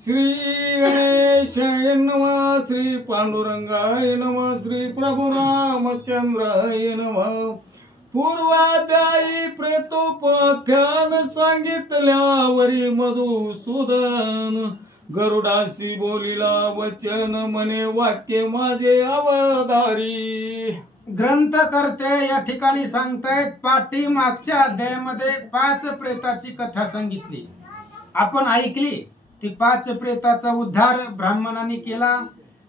श्री गणेशाय नमः, श्री पांडुरंगाय नमः, श्री प्रभु रामचंद्राय नमः। पूर्वाध्यायी प्रेतोपाख्यान सांगितल्यावरी मधुसूदन गरुडाशी बोलिला वचन म्हणे वाक्य माझे अवधारी। ग्रंथकर्ते या ठिकाणी सांगतायत पाठीमागच्या अध्यायामध्ये 5 प्रेताची कथा सांगितली, आपण ऐकली। ती 5 प्रेताचा उद्धार ब्राह्मणांनी केला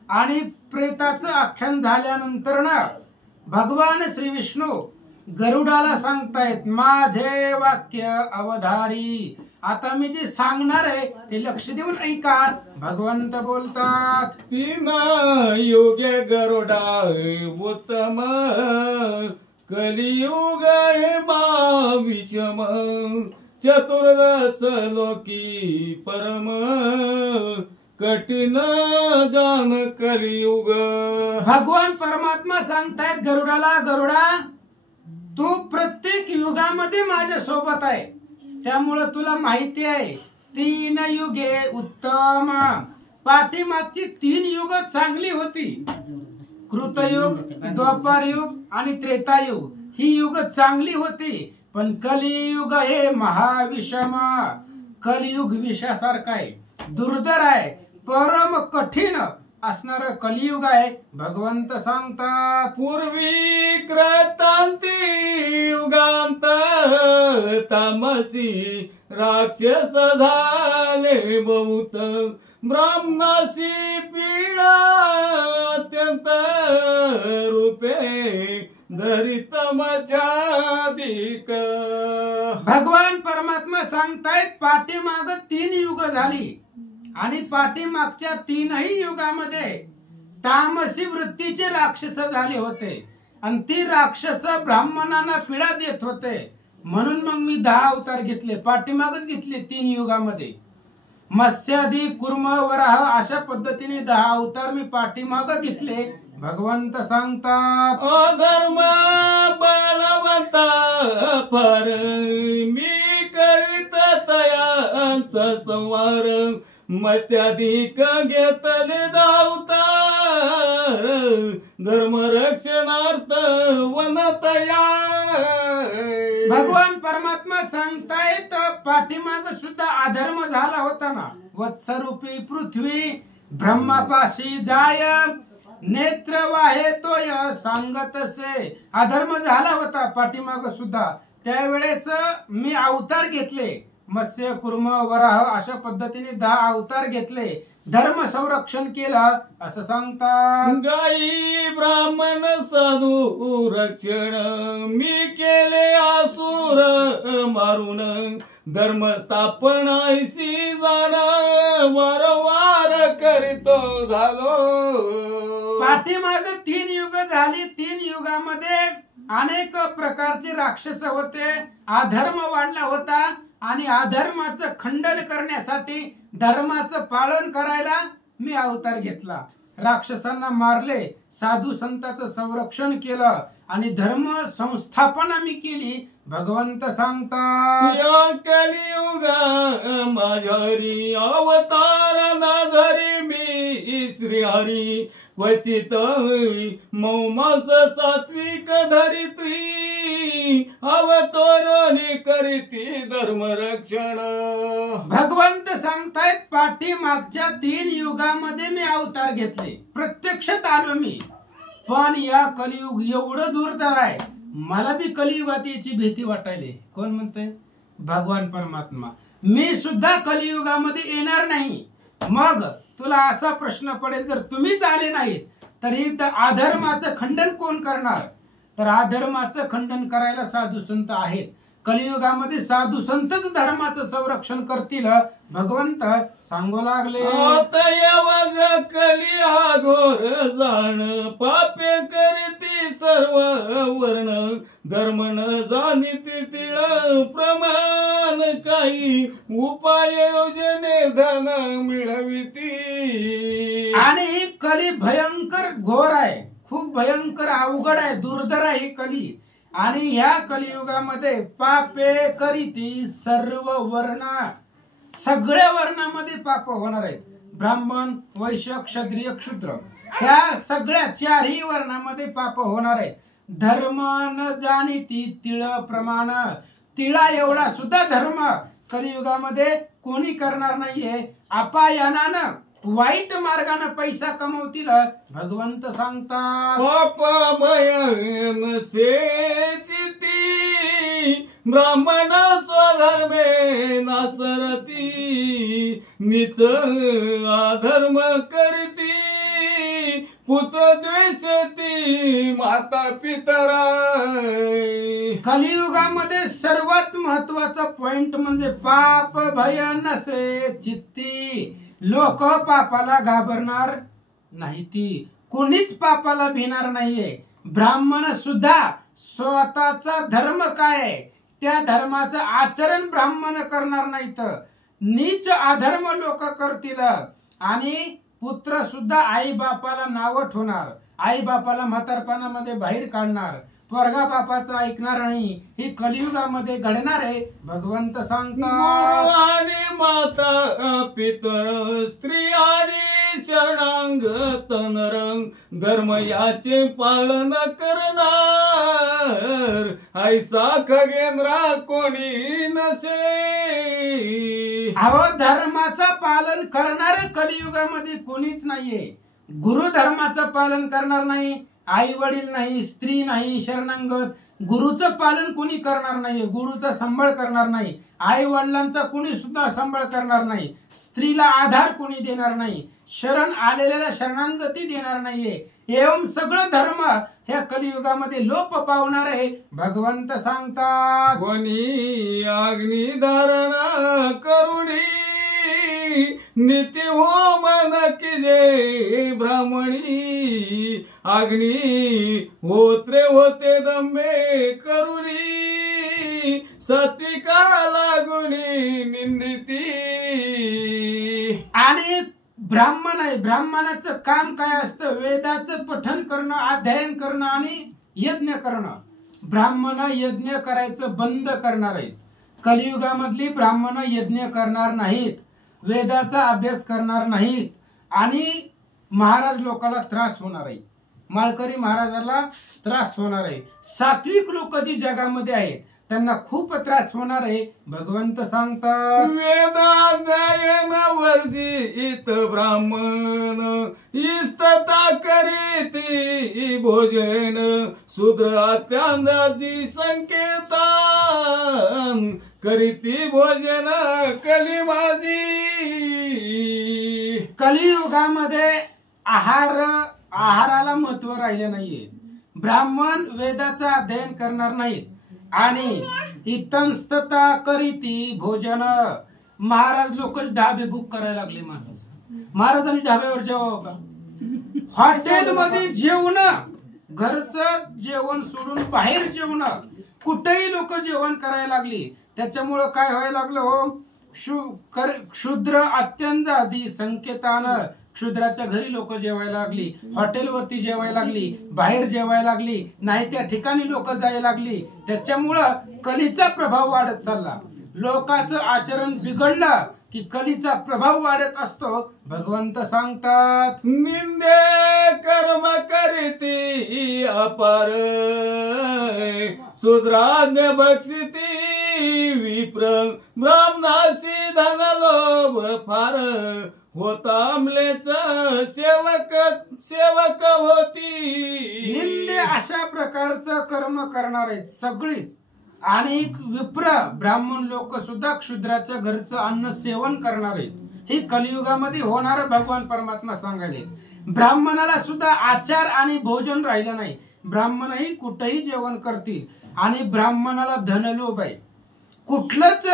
आणि प्रेताचं आख्यान झाल्यानंतर ना भगवान श्री विष्णू गरुडाला सांगतायत माझे वाक्य अवधारी। आता मी जे सांगणार आहे ते लक्ष देऊन ऐका। भगवंत बोलतात, तीन योगे गरुडा उत्तम कलियुग हे विषम चतुर्दश लोकी परम कठीण जान कलियुग। भगवान परमात्मा सांगतायत गरुडाला, गरुडा तू प्रत्येक युगामध्ये माझ्या सोबत आहे, त्यामुळे तुला माहिती आहे 3 युगे उत्तम। पाठीमागची 3 युग चांगली होती, कृतयुग, द्वापारयुग आणि त्रेतायुग। ही युग चांगली होती, पण कलियुग हे महाविषम। कलियुग विषासारखा आहे, दुर्धर आहे, परम कठीण असणार कलियुग आहे। भगवंत सांगतात, पूर्वी क्रतांती युगांत तामसी राक्षस झाले बहुत ब्राह्मणाशी पीडा अत्यंत रूपे धरित मचाधिक। भगवान परमात्मा सांगतायत पाठीमाग 3 युग झाली आणि पाठीमागच्या 3ही युगामध्ये तामसी वृत्तीचे राक्षस झाले होते आणि ती राक्षस ब्राह्मणांना पीडा देत होते। म्हणून मग मी 10 अवतार घेतले, पाठीमागच घेतले 3 युगामध्ये। मत्स्यादी कुर्म वराह अशा पद्धतीने 10 अवतार मी पाठीमाग घेतले। भगवंत सांगतात, अधर्म बलवंता पर मी करीत तयांचा संवार मत्स्याधिक घेतले 10 अवतार धर्म रक्षणार्थ वनतया। भगवान परमात्मा सांगतायत पाठीमाग सुद्धा अधर्म झाला होता ना। वत्सरूपी पृथ्वी ब्रह्मापाशी जाय नेत्र वाहे तोय सांगतसे। अधर्म झाला होता पाठीमाग सुद्धा, त्यावेळेस मी अवतार घेतले, मत्स्य कुर्म वराह अशा पद्धतीने 10 अवतार घेतले, धर्म संरक्षण केलं असं सांगतात। गाई ब्राह्मण साधू रक्षण मी केले असुर मारून धर्म स्थापनाशी जाण वारंवार करीतो झालो। पाठीमाग 3 युग झाली, 3 युगामध्ये अनेक प्रकारचे राक्षस होते, अधर्म वाढला होता आणि अधर्माचं खंडन करण्यासाठी धर्माचं पालन करायला मी अवतार घेतला। राक्षसांना मारले, साधू संतांचं संरक्षण केलं आणि धर्म संस्थापना मी केली। भगवंत सांगतात, या कलियुग माझ्यारी अवतार नाधरी मी श्रीहरी क्वचित मौमास सात्विक धरित्री अवतरणी करीती धर्म रक्षण। भगवंत सांगतायत पाठीमागच्या 3 युगामध्ये मी अवतार घेतले, प्रत्यक्षात आलो मी, पण या कलियुग एवढं दुर्धर आहे, मला बी कलियुगात याची भीती वाटायली। कोण म्हणतंय? भगवान परमात्मा। मी सुद्धा कलियुगामध्ये येणार नाही। मग तुला असा प्रश्न पडेल, जर तुम्हीच आले नाहीत तर इथं अधर्माचं खंडन कोण करणार? तर अधर्माचं खंडन करायला साधू संत आहेत। कलियुगामध्ये साधू संतच धर्माचं संरक्षण करतील, भगवंत सांगू लागले। कली हा घोर जाण पापे करती सर्व वर्ण धर्म न जाणीती तिळ प्रमाण काही उपाय योजने धन मिळविती। आणि कली भयंकर घोर आहे, खूप भयंकर अवघड आहे, दुर्धर आहे ही कली। आणि ह्या कलियुगामध्ये पापे करीती सर्व वर्ण सगळ्या वर्णामध्ये पाप होणार आहेत. ब्राह्मण, वैश्य, क्षत्रिय, शूद्र ह्या सगळ्या चारही वर्णामध्ये पाप होणार आहेत. धर्म न जाणीती तिळ प्रमाण, तिळा एवढा सुद्धा धर्म कलियुगामध्ये कोणी करणार नाहीये. अपायानानं वाईट मार्गाने पैसा कमवतील भगवंत सांगतात. पाप भयन सेचिती ब्राह्मण स्वधर्मे नाचरती, नीच अधर्म करती पुत्र द्वेषती माता पितरा. कलियुगामध्ये सर्वात महत्वाचा पॉइंट म्हणजे पाप भयन सेचिती. लोक पापाला घाबरणार नाही, ती कोणीच पापाला भिणार नाहीये. ब्राह्मण सुद्धा स्वतःचा धर्म काय आहे त्या धर्माचं आचरण ब्राह्मण करणार नाहीत. नीच अधर्म लोक करतील आणि पुत्र सुद्धा आई बापाला नाव ठेवणार, आई बापाला म्हातारपणामध्ये बाहेर काढणार, पोरगा बापाचं ऐकणार नाही. ही कलियुगामध्ये घडणार आहे भगवंत सांगतात. आणि माता पितर स्त्री आणि शरणांगत नरंग धर्म याचे पालन करणार, ऐसा खगेंद्रा कोणी नसे. अहो धर्माचं पालन करणार कलियुगामध्ये कोणीच नाहीये. गुरु धर्माचं पालन करणार नाही, आई वडील नाही, स्त्री नाही, शरणांगत गुरुचं पालन कोणी करणार नाही, गुरुचा सांभाळ करणार नाही, आई वडिलांचा कोणी सुद्धा सांभाळ करणार नाही, स्त्रीला आधार कोणी देणार नाही, शरण आलेल्याला शरणांगती देणार नाहीये. एवं सगळं धर्म ह्या कलियुगामध्ये लोप पावणार आहे भगवंत सांगतात. कोणी अग्निधारणा करुणी नीती हो मन किजे ब्राह्मणी, अग्नी होत्रे होते दंबे करुणी सत्विका लागुनी निंदिती. आणि ब्राह्मण आहे, ब्राह्मणाचं काम काय असतं? वेदाचं पठन करणं, अध्ययन करणं आणि यज्ञ करणं. ब्राह्मण यज्ञ करायचं बंद करणार आहेत. कलियुगामधली ब्राह्मण यज्ञ करणार नाहीत, वेदाचा अभ्यास करणार नाहीत आणि महाराज लोकांना त्रास होणार आहे, माळकरी महाराजाला त्रास होणार आहे. सात्विक लोक जी जगामध्ये आहेत त्यांना खूप त्रास होणार आहे भगवंत सांगतात. वेदाध्ययन वर्जित ब्राह्मण इस्तता करीती भोजन, शूद्र अत्यांदाची संकेतान करीती भोजन कली माझी. कलियुगामध्ये आहाराला महत्व राहिले नाहीये. ब्राह्मण वेदाचं अध्ययन करणार नाहीत आणि इतस्तता करीती भोजन. महाराज लोक ढाबे बुक करायला लागले. महाराजांनी ढाब्यावर जेवावं का? हॉटेलमध्ये जेवण, घरचं जेवण सोडून बाहेर जेवण, कुठेही लोक जेवण करायला लागली. त्याच्यामुळं काय व्हायला लागलं हो? क्षुद्र अत्यंत आधी संकेतानं क्षुद्राच्या घरी लोक जेवायला लागली, हॉटेलवरती जेवायला लागली, बाहेर जेवायला लागली, नाही त्या ठिकाणी लोक जायला लागली. त्याच्यामुळं कलीचा प्रभाव वाढत चालला. लोकांचं आचरण बिघडलं की कलीचा प्रभाव वाढत असतो भगवंत सांगतात. निंदे कर्म करीती अपार, शूद्राज्ञ बक्षिती विप्र, ब्राह्मणाशी धन लोभ फार, होता अमलेच सेवक होती. निंदे अशा प्रकारचं कर्म करणार आहेत सगळीच. आणि विप्र ब्राह्मण लोक सुद्धा क्षुद्राच्या घरचं अन्न सेवन करणार आहेत. हे कलियुगामध्ये होणार भगवान परमात्मा सांगायले. ब्राह्मणाला सुद्धा आचार आणि भोजन राहिलं नाही. ब्राह्मणही कुठेही जेवण करतील आणि ब्राह्मणाला धनलोभ आहे. कुठलंच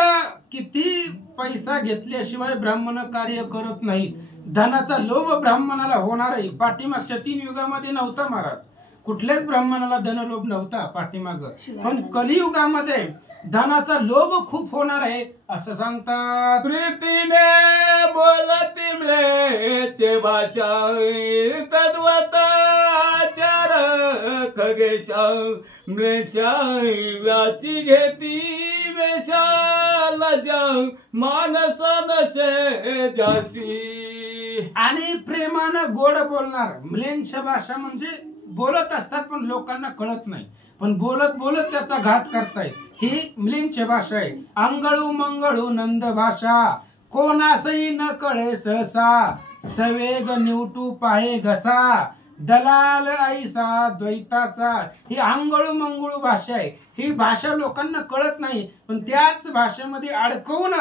किती पैसा घेतल्याशिवाय ब्राह्मण कार्य करत नाही. धनाचा लोभ ब्राह्मणाला होणार आहे. पाठीमागच्या 3 युगामध्ये नव्हता महाराज, कुठल्याच ब्राह्मणाला धनलोभ नव्हता पाठीमाग. पण कलियुगामध्ये धनाचा लोभ खूप होणार आहे असं सांगतात. प्रीतीने बोलती भाषा तद्वताचार खगेशा व्याची घेती विशाल जंग मानस नसे जासी. आणि प्रेमानं गोड बोलणार. म्लेच्छ भाषा म्हणजे बोलत असतात पण लोकांना कळत नाही, पण बोलत बोलत त्याचा घात करतायत, ही म्लेच्छ भाषा आहे. अंगळू मंगळू नंद भाषा कोणासही न कळे सहसा, सवेग निवटू पाहे घसा, दलाल ऐसा द्वैताचा. ही अंगळू मंगळू भाषा आहे. ही भाषा लोकांना कळत नाही, पण त्याच भाषेमध्ये अडकवून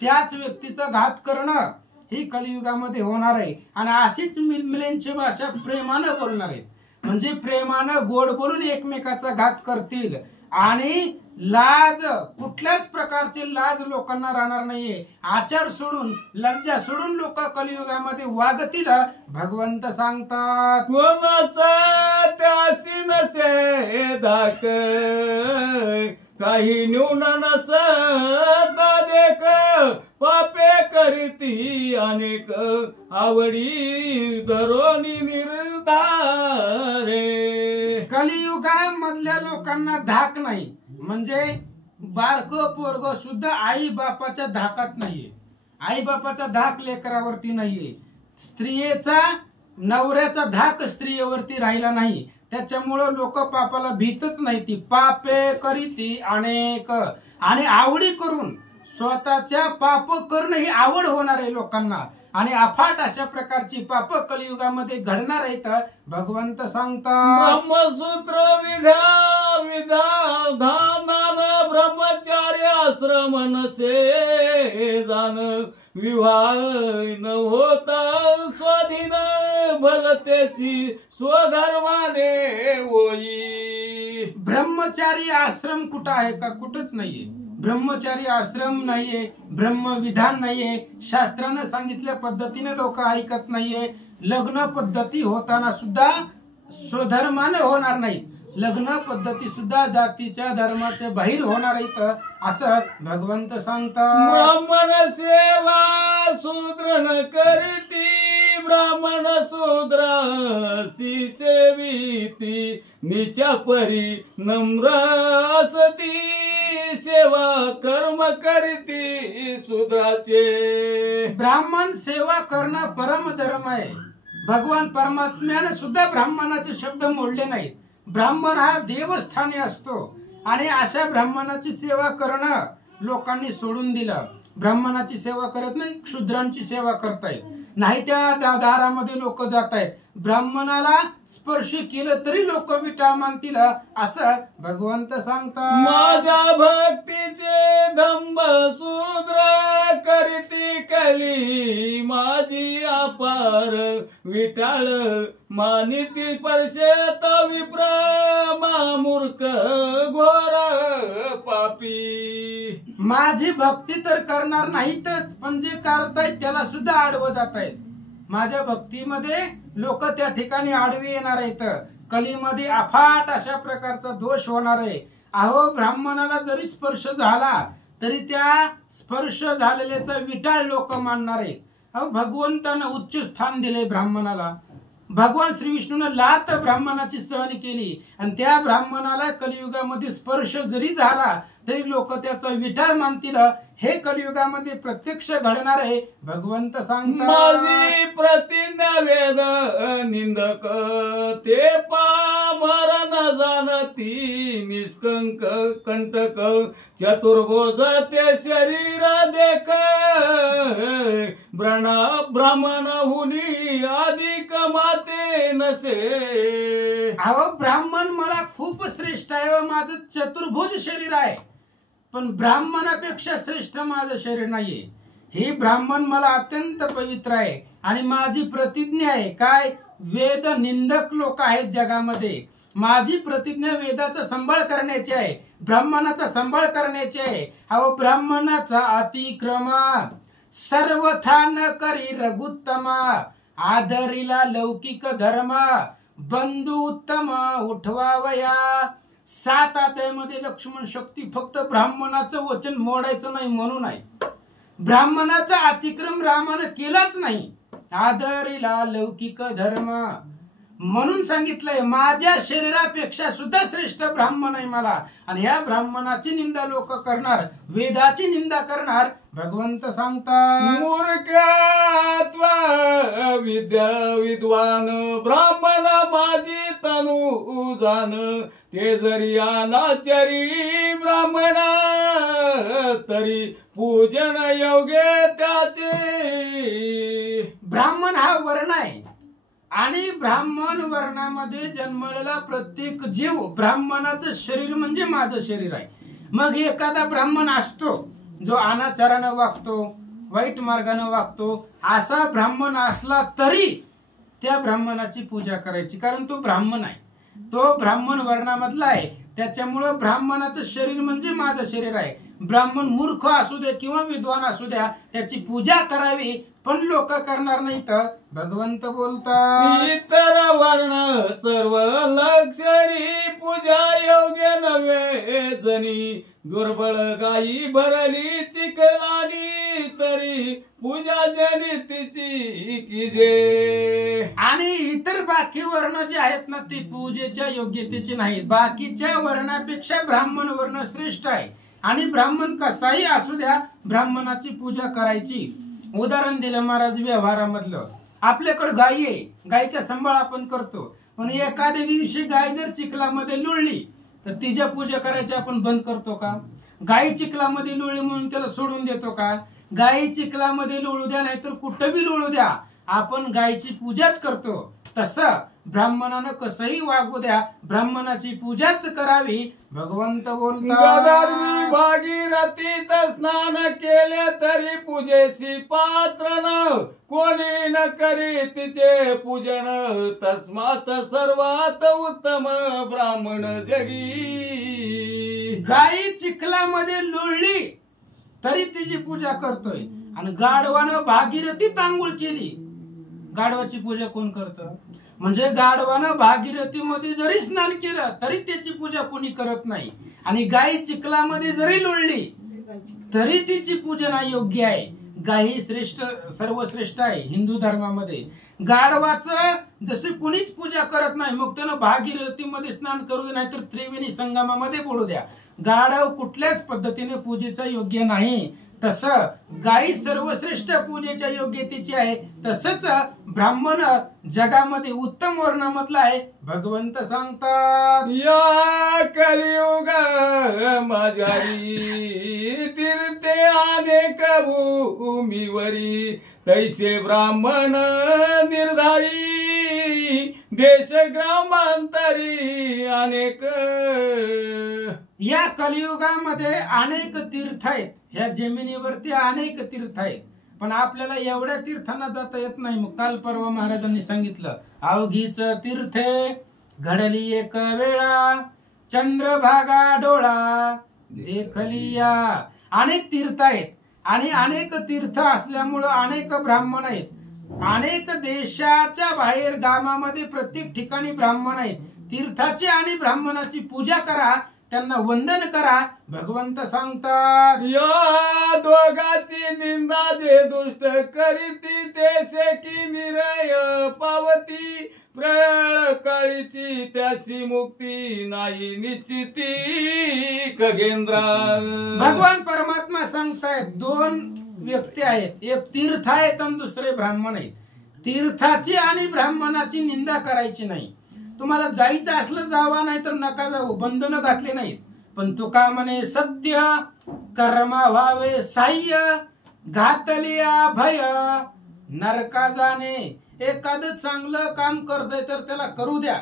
त्याच व्यक्तीचा घात करणं ही कलियुगामध्ये होणार आहे. आणि अशीच म्लेच्छ भाषा प्रेमानं बोलणार आहे, म्हणजे प्रेमानं गोड बोलून एकमेकाचा घात करतील. आणि लाज, कुठल्याच प्रकारची लाज लोकांना राहणार नाहीये. आचार सोडून, लज्जा सोडून लोक कलियुगामध्ये वागतील. भगवंत सांगतात, कोणाचा त्यासी नसे धाक, काही न्यून नसता देख, पापे करीती अनेक, आवडी धरोनी निर्धारे. कलियुगामधल्या लोकांना धाक नाही, म्हणजे बाळक पोरग सुद्धा आई बापाच्या धाकात नाहीये. आई बापाचा धाक लेकरावरती नाहीये. स्त्रियेचा, नवऱ्याचा धाक स्त्रियेवरती राहिला नाही. त्याच्यामुळं लोक पापाला भीतच नाही. ती पापे करीती अनेक, आणि आवडी करून स्वतःच्या पाप करणं ही आवड होणार आहे लोकांना. आणि अफाट अशा प्रकारची पाप कलियुगामध्ये घडणार आहेत. भगवंत सांगतात, ब्रह्मसूत्र विद्या विधान ब्रह्मचार्य आश्रम नसे जाण, विवाह न होता स्वाधीन, भलतेची स्वधर्माने होई. ब्रह्मचारी आश्रम कुठं आहे का? कुठंच नाहीये. ब्रह्मचारी आश्रम नाहीये, ब्रह्मविधान नाहीये. शास्त्रानं सांगितल्या पद्धतीने लोक ऐकत नाहीये. लग्न पद्धती होताना सुद्धा स्वधर्माने होणार नाही. लग्न पद्धती सुद्धा जातीच्या धर्माच्या बाहेर होणार आहेत, असं भगवंत सांगतात. ब्राह्मण सेवा शूद्र न करती, ब्राह्मण शूद्र सेविती, नीचा परी नम्र असती, सेवा कर्म करती शूद्राचे. ब्राह्मण सेवा करणं परम धर्म आहे. भगवान परमात्म्याने सुद्धा ब्राह्मणाचे शब्द मोडले नाहीत. ब्राह्मण हा देवस्थानी असतो, आणि अशा ब्राह्मणाची सेवा करणं लोकांनी सोडून दिलं. ब्राह्मणाची सेवा करत नाही, क्षुद्रांची सेवा करतायत. नाही त्या दारामध्ये लोक जात आहेत. ब्राह्मणाला स्पर्श केलं तरी लोक विटा मानतील, असं भगवंत सांगतात. माझ्या भक्तीचे दंभ शूद्र करीती कली, माझी अपार विटाळ मानिती परशेत विप्र, मूर्ख घोर पापी. माझी भक्ती तर करणार नाहीतच, पण जे करतायत त्याला सुद्धा आडवं जात आहेत. माझ्या भक्तीमध्ये लोक त्या ठिकाणी आडवी येणार आहेत. कलीमध्ये अफाट अशा प्रकारचा दोष होणार आहे. अहो, ब्राह्मणाला जरी स्पर्श झाला तरी त्या स्पर्श झालेल्याचा विटाळ लोक मानणार आहे. अहो, भगवंतानं उच्च स्थान दिले ब्राह्मणाला. भगवान श्री विष्णूने लात ब्राह्मणाची सहन केली, आणि त्या ब्राह्मणाला कलियुगामध्ये स्पर्श जरी झाला तरी लोक त्याचा विटाळ मानतील. हे कलियुगामध्ये प्रत्यक्ष घडणार आहे. भगवंत सांगतात, माझी प्रतिज्ञा वेद निंदक, ते पामर न जाणती, निष्कंक कंटक चतुर्भुज ते शरीर देख, ब्राह्मण हुनी अधिक माते नसे. अहो, ब्राह्मण मला खूप श्रेष्ठ आहे व माझं चतुर्भुज शरीर आहे, पण ब्राह्मणापेक्षा श्रेष्ठ माझं शरीर नाहीये. हे ब्राह्मण मला अत्यंत पवित्र आहे, आणि माझी प्रतिज्ञा आहे काय? वेद निंदक लोक आहेत जगामध्ये. माझी प्रतिज्ञा वेदाचा सांभाळ करण्याची आहे, ब्राह्मणाचा सांभाळ करण्याची आहे. अहो, ब्राह्मणाचा अतिक्रम सर्वथा न करी रघुत्तमा, आदरीला लौकिक धर्म, बंधू उत्तम उठवावया. 7 अध्यायामध्ये लक्ष्मण शक्ती फक्त ब्राह्मणाचं वचन मोडायचं नाही म्हणून आहे. ब्राह्मणाचा अतिक्रम रामानं केलाच नाही. आदरीला लौकिक धर्म, म्हणून सांगितलंय माझ्या शरीरापेक्षा सुद्धा श्रेष्ठ ब्राह्मण आहे मला, आणि ह्या ब्राह्मणाची निंदा लोक करणार, वेदाची निंदा करणार. भगवंत सांगतात मूर्ख्यात्वा विद्या विद्वान ब्राह्मण माझी तनु जान, ते जरी अनाचारी ब्राह्मण तरी पूजन योग्य त्याचे. ब्राह्मण हा वर्ण आहे, आणि ब्राह्मण वर्णामध्ये जन्मलेला प्रत्येक जीव, ब्राह्मणाचं शरीर म्हणजे माझं शरीर आहे. मग एखादा ब्राह्मण असतो जो अनाचारानं वागतो, वाईट मार्गाने वागतो, असा ब्राह्मण असला तरी त्या ब्राह्मणाची पूजा करायची, कारण तो ब्राह्मण आहे, तो ब्राह्मण वर्णामधला आहे. त्याच्यामुळं ब्राह्मणाचं शरीर म्हणजे माझं शरीर आहे. ब्राह्मण मूर्ख असू दे किंवा विद्वान असू द्या, त्याची पूजा करावी, पण लोक करणार नाहीत. भगवंत बोलतात इतर वर्ण सर्व लक्षणी पूजा योग्य नव्हे जनी, दुर्बळ गायी भरली चिखलानी तरी पूजा जनी तिची कीजे. आणि इतर बाकी वर्ण जे आहेत ना ते पूजेच्या योग्यतेचे नाहीत. बाकीच्या वर्णापेक्षा ब्राह्मण वर्ण श्रेष्ठ आहे, आणि ब्राह्मण कसाही असू द्या ब्राह्मणाची पूजा करायची. उदाहरण दिलं महाराज व्यवहारामधलं. आपल्याकडे गायी आहे, गायीचा सांभाळ आपण करतो, पण एखाद्या दिवशी गाय जर चिखलामध्ये लुळली तर तिच्या पूजा करायची आपण बंद करतो का? गायी चिखलामध्ये लुळली म्हणून त्याला सोडून देतो का? गायी चिखलामध्ये लोळू द्या, नाहीतर कुठं बी लोळू द्या, आपण गायीची पूजाच करतो. तसं ब्राह्मणानं कसंही वागू द्या, ब्राह्मणाची पूजाच करावी. भगवंत बोलतात भागीरथीत स्नान केले तरी पूजेसी पात्र न, कोणी न करी तिचे पूजन, तस्मात सर्वात उत्तम ब्राह्मण जगी. गायी चिखलामध्ये लोळली तरी तिची पूजा करतोय, आणि गाढवानं भागीरथीत आंघोळ केली, गाढवाची पूजा कोण करतं? म्हणजे गाढवानं भागीरथीमध्ये जरी स्नान केलं तरी त्याची पूजा कोणी करत नाही, आणि गाय चिखलामध्ये जरी लोळली तरी तिची पूजना योग्य आहे. गायी श्रेष्ठ, सर्वश्रेष्ठ आहे हिंदू धर्मामध्ये. गाढवाचं जसे कोणीच पूजा करत नाही, मग त्यानं भागीरथीमध्ये स्नान करू दे, नाहीतर त्रिवेणी संगमामध्ये पडू द्या, गाढव कुठल्याच पद्धतीने पूजेचा योग्य नाही. तसं गायी सर्वश्रेष्ठ पूजेच्या योग्यतेची आहे, तसंच ब्राह्मण जगामध्ये उत्तम वर्णामधला आहे. भगवंत सांगतात या कलियुग माझारी तीर्थे अनेक भूमीवरी, तैसे ब्राह्मण निर्धारी देश ग्रामांतरी अनेक. या कलियुगामध्ये अनेक तीर्थ आहेत, ह्या जमिनीवरती अनेक तीर्थ आहेत, पण आपल्याला एवढ्या तीर्थांना जाता येत नाही. मग काल परवा महाराजांनी सांगितलं, अवघीच तीर्थे घडली एक वेळा, चंद्रभागा डोळा देखली या. अनेक तीर्थ आहेत, आणि अनेक तीर्थ असल्यामुळं अनेक ब्राह्मण आहेत. अनेक देशाच्या बाहेर गावामध्ये प्रत्येक ठिकाणी ब्राह्मण आहेत. तीर्थाची आणि ब्राह्मणाची पूजा करा, त्यांना वंदन करा. भगवंत सांगतात या दोघाची निंदा जे दुष्ट करीती, तेसे की निरय पावती, प्रयाळ काळीची त्याची मुक्ती नाही निश्चिती खगेंद्रा. भगवान परमात्मा सांगतायत दोन व्यक्ती आहेत, एक तीर्थ आहेत आणि दुसरे ब्राह्मण आहेत. तीर्थाची आणि ब्राह्मणाची निंदा करायची नाही. तुम्हाला जायचं असलं जावा, नाही तर नका जाऊ, बंधनं घातले नाहीत. पण तुका म्हणे सत्य कर्मा व्हावे साह्य, घातलिया भय नरका जाणे. एखादं चांगलं काम करतोय तर त्याला करू द्या.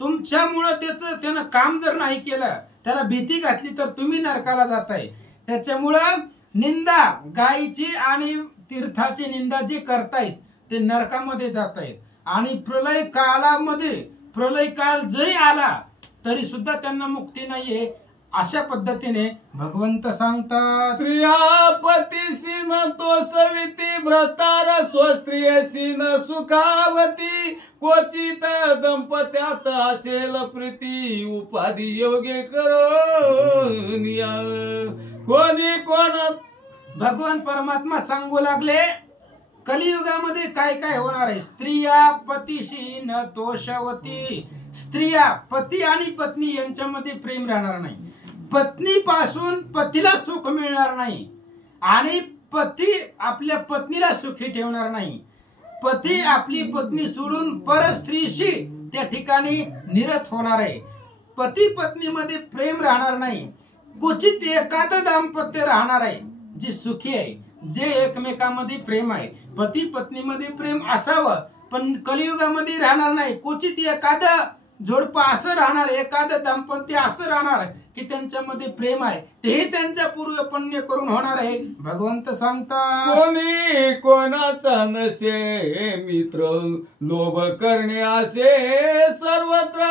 तुमच्यामुळं त्यानं काम जर नाही केलं, त्याला भीती घातली तर तुम्ही नरकाला जाताय. त्याच्यामुळं निंदा गायीची आणि तीर्थाची निंदा जी करतायत ते नरकामध्ये जात आहेत. आणि प्रलय काळामध्ये, प्रलय काळ जरी आला तरी सुद्धा त्यांना मुक्ती नाहीये. अशा पद्धतीने भगवंत सांगतात स्त्रिया पतीशी न तो सविती, भ्रतार स्वस्त्रियसी न सुखावती, क्वचित दंपत्यात असेल प्रीती, उपाधी योग्य करोनिया कोणी कोण. भगवान परमात्मा सांगू लागले कलियुगामध्ये काय काय होणार आहे? स्त्रिया पतीशी न तोषवती. स्त्रिया पती आणि पत्नी यांच्यामध्ये प्रेम राहणार नाही. पत्नीपासून पतीला सुख मिळणार नाही आणि पती आपल्या पत्नीला सुखी ठेवणार नाही. पती आपली पत्नी सोडून परस्त्रीशी त्या ठिकाणी निरत होणार आहे. पती पत्नीमध्ये प्रेम राहणार नाही. क्वचित एखादं दाम्पत्य राहणार आहे जे सुखी आहे, जे एकमेकांमध्ये प्रेम आहे. पती पत्नीमध्ये प्रेम असावं पण कलियुगामध्ये राहणार नाही. क्वचित एखादं जोडपं असं राहणार, एखादं दाम्पत्य असं राहणार की त्यांच्यामध्ये प्रेम आहे, तेही त्यांच्या पूर्व पुण्य करून होणार आहे. भगवंत सांगतात, कोणी कोणाचा नसे मित्र, लोभ करणे असे सर्वत्र.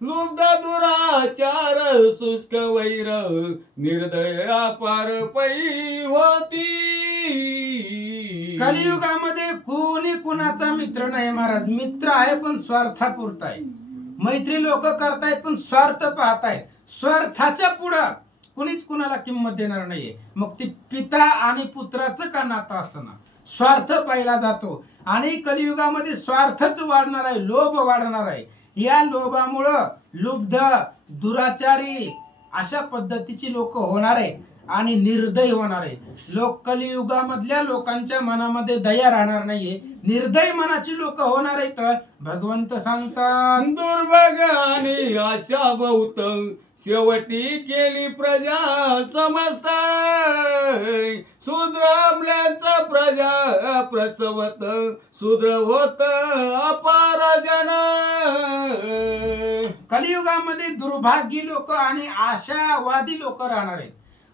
लुब्ध दुराचार शुष्क वैर, निर्दया पार पै होती. कलियुगामध्ये कोणी कुणाचा मित्र नाही महाराज. मित्र आहे पण स्वार्थापुरता आहे. मैत्री लोक करतायत पण स्वार्थ पाहतायत. स्वार्थाच्या पुढं कुणीच कुणाला किंमत देणार नाहीये. मग ती पिता आणि पुत्राचं का नातं असं ना, स्वार्थ पाहिला जातो. आणि कलियुगामध्ये स्वार्थच वाढणार आहे, लोभ वाढणार आहे. या लोभामुळं लुब्ध दुराचारी अशा पद्धतीची लोक होणार आहे आणि निर्दयी होणार आहे. कलियुगामधल्या लोकांच्या मनामध्ये दया राहणार नाहीये, निर्दयी मनाची लोक होणार आहेत. भगवंत सांगतात, दुर्भग आणि आशा बहुत, शेवटी केली प्रजा समस्त. शूद्रामल्याचा प्रजा प्रसवत, शूद्र होत अपार जन. कलियुगामध्ये दुर्भाग्य लोक आणि आशावादी लोक राहणार आहेत.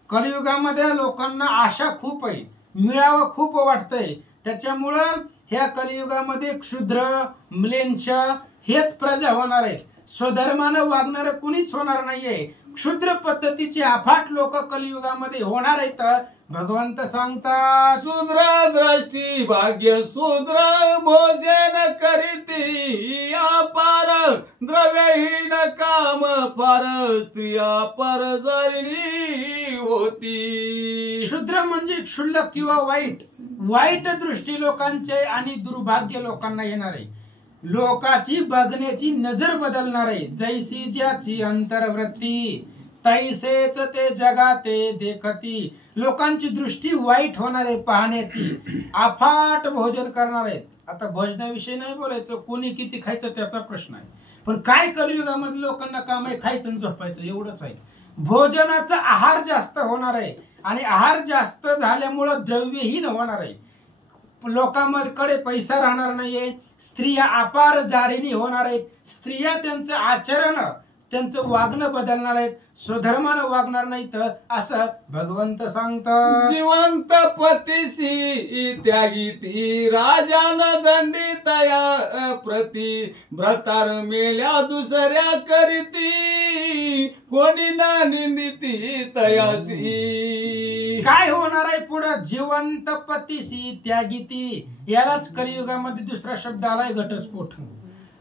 कलियुगामध्ये लोकांना आशा खूप आहे, मिळावं खूप वाटतंय. त्याच्यामुळं ह्या कलियुगामध्ये क्षुद्र म्लेच्छ हेच प्रजा होणार आहे. स्वधर्मानं वागणार कुणीच होणार नाहीये. क्षुद्र पद्धतीचे अफाट लोक कलियुगामध्ये होणार आहेत. भगवंत सांगतात, शूद्र दृष्टी भाग्य शूद्र भोजन करीती अपार. द्रव्यहीन काम फार, स्त्रिया परजरिणी होती. क्षुद्र म्हणजे क्षुल्लक किंवा वाईट. वाईट दृष्टी लोकांचे आणि दुर्भाग्य लोकांना येणार आहे. लोकाची बघण्याची नजर बदलणार आहे. जैसी ज्याची अंतर्वृत्ती, तैसेच ते जगाते देखती. लोकांची दृष्टी वाईट होणार आहे पाहण्याची. अफाट भोजन करणार आहेत. आता भोजनाविषयी नाही बोलायचं, कोणी किती खायचं त्याचा प्रश्न आहे. पण काय कलियुगामध्ये लोकांना काम आहे खायचं आणि झोपायचं, एवढंच आहे. भोजनाचा आहार जास्त होणार आहे आणि आहार जास्त झाल्यामुळं द्रव्यहीन होणार आहे. लोकांकडे पैसा राहणार नाहीये. स्त्रिया अपार जारिणी होणार आहेत. स्त्रिया त्यांचं आचरण, त्यांचं वागणं बदलणार आहेत, स्वधर्मानं वागणार नाहीत असं भगवंत सांगतात. जिवंत पतीसी त्यागीती, राजान दंडितया प्रती. भ्रतार मेल्या दुसऱ्या करीती, कोणी ना निंदिती तयासी. काय होणार आहे पुढं? जिवंत पतीसी त्यागीती. यालाच कलियुगामध्ये दुसरा शब्द आलाय घटस्फोट.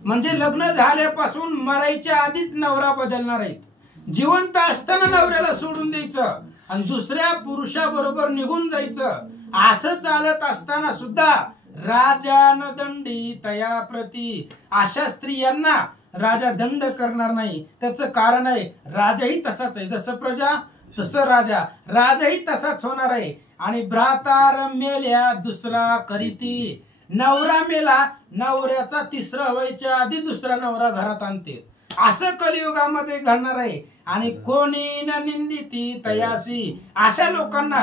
म्हणजे लग्न झाल्यापासून मरायच्या आधीच नवरा बदलणार आहेत. जिवंत असताना नवऱ्याला सोडून द्यायचं आणि दुसऱ्या पुरुषाबरोबर निघून जायचं. असं चालत असताना सुद्धा राजान दंडी तया प्रती. अशा स्त्रियांना राजा दंड करणार नाही. त्याचं कारण आहे राजाही तसाच आहे. जसं प्रजा तसं राजा. राजाही तसाच होणार आहे. आणि भ्रातार मेल्या दुसरा करीती. नवरा मेला, नवऱ्याचा तिसरा व्हायच्या आधी दुसरा नवरा घरात आणते. असं कलियुगामध्ये घडणार आहे. आणि कोणी न निंदिती तयासी. अशा लोकांना,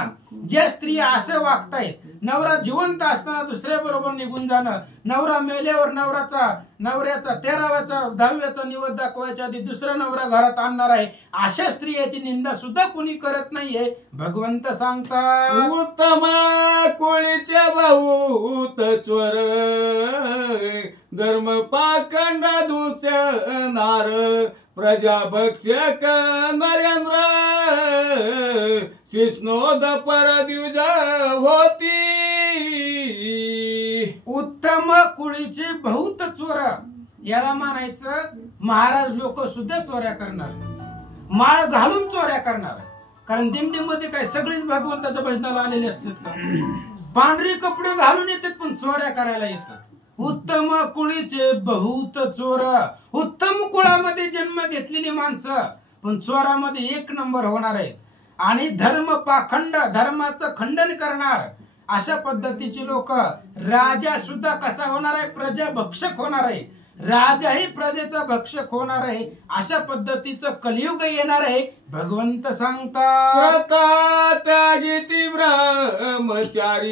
ज्या स्त्रिया असं वागतायत, नवरा जिवंत असताना दुसऱ्या बरोबर निघून जाणं, नवरा मेल्यावर नवऱ्याचा 13व्याचा 10व्याचा निवद दाखवायच्या आधी दुसरा नवरा घरात आणणार आहे, अशा स्त्रियाची निंदा सुद्धा कोणी करत नाहीये. भगवंत सांगतात, उत्तम कोळीचे भाऊत चोर, धर्म पाखंड दुसनार, प्रजा भक्षक नरेंद्र, शिष्णोद परदिवज होती. उत्तम कुळीचे बहुत चोर. याला म्हणायचं महाराज लोक सुद्धा चोऱ्या करणार, माळ घालून चोऱ्या करणार. कारण दिंडीमध्ये काय सगळीच भगवंताच्या भजनाला आलेले असतात का? पांढरे कपडे घालून येतात पण चोऱ्या करायला येतात. उत्तम कुळीचे बहुत चोर, उत्तम कुळामध्ये जन्म घेतलेली माणसं पण चोरामध्ये एक नंबर होणार आहे. आणि धर्म पाखंड, धर्माचं खंडन करणार अशा पद्धतीची लोक, राजा सुद्धा कसा होणार आहे, प्रजा भक्षक होणार आहे. राजाही प्रजेचा भक्षक होणार आहे. अशा पद्धतीचं कलियुग येणार आहे. भगवंत सांगतात प्रथा त्यागी ब्रह्मचारी,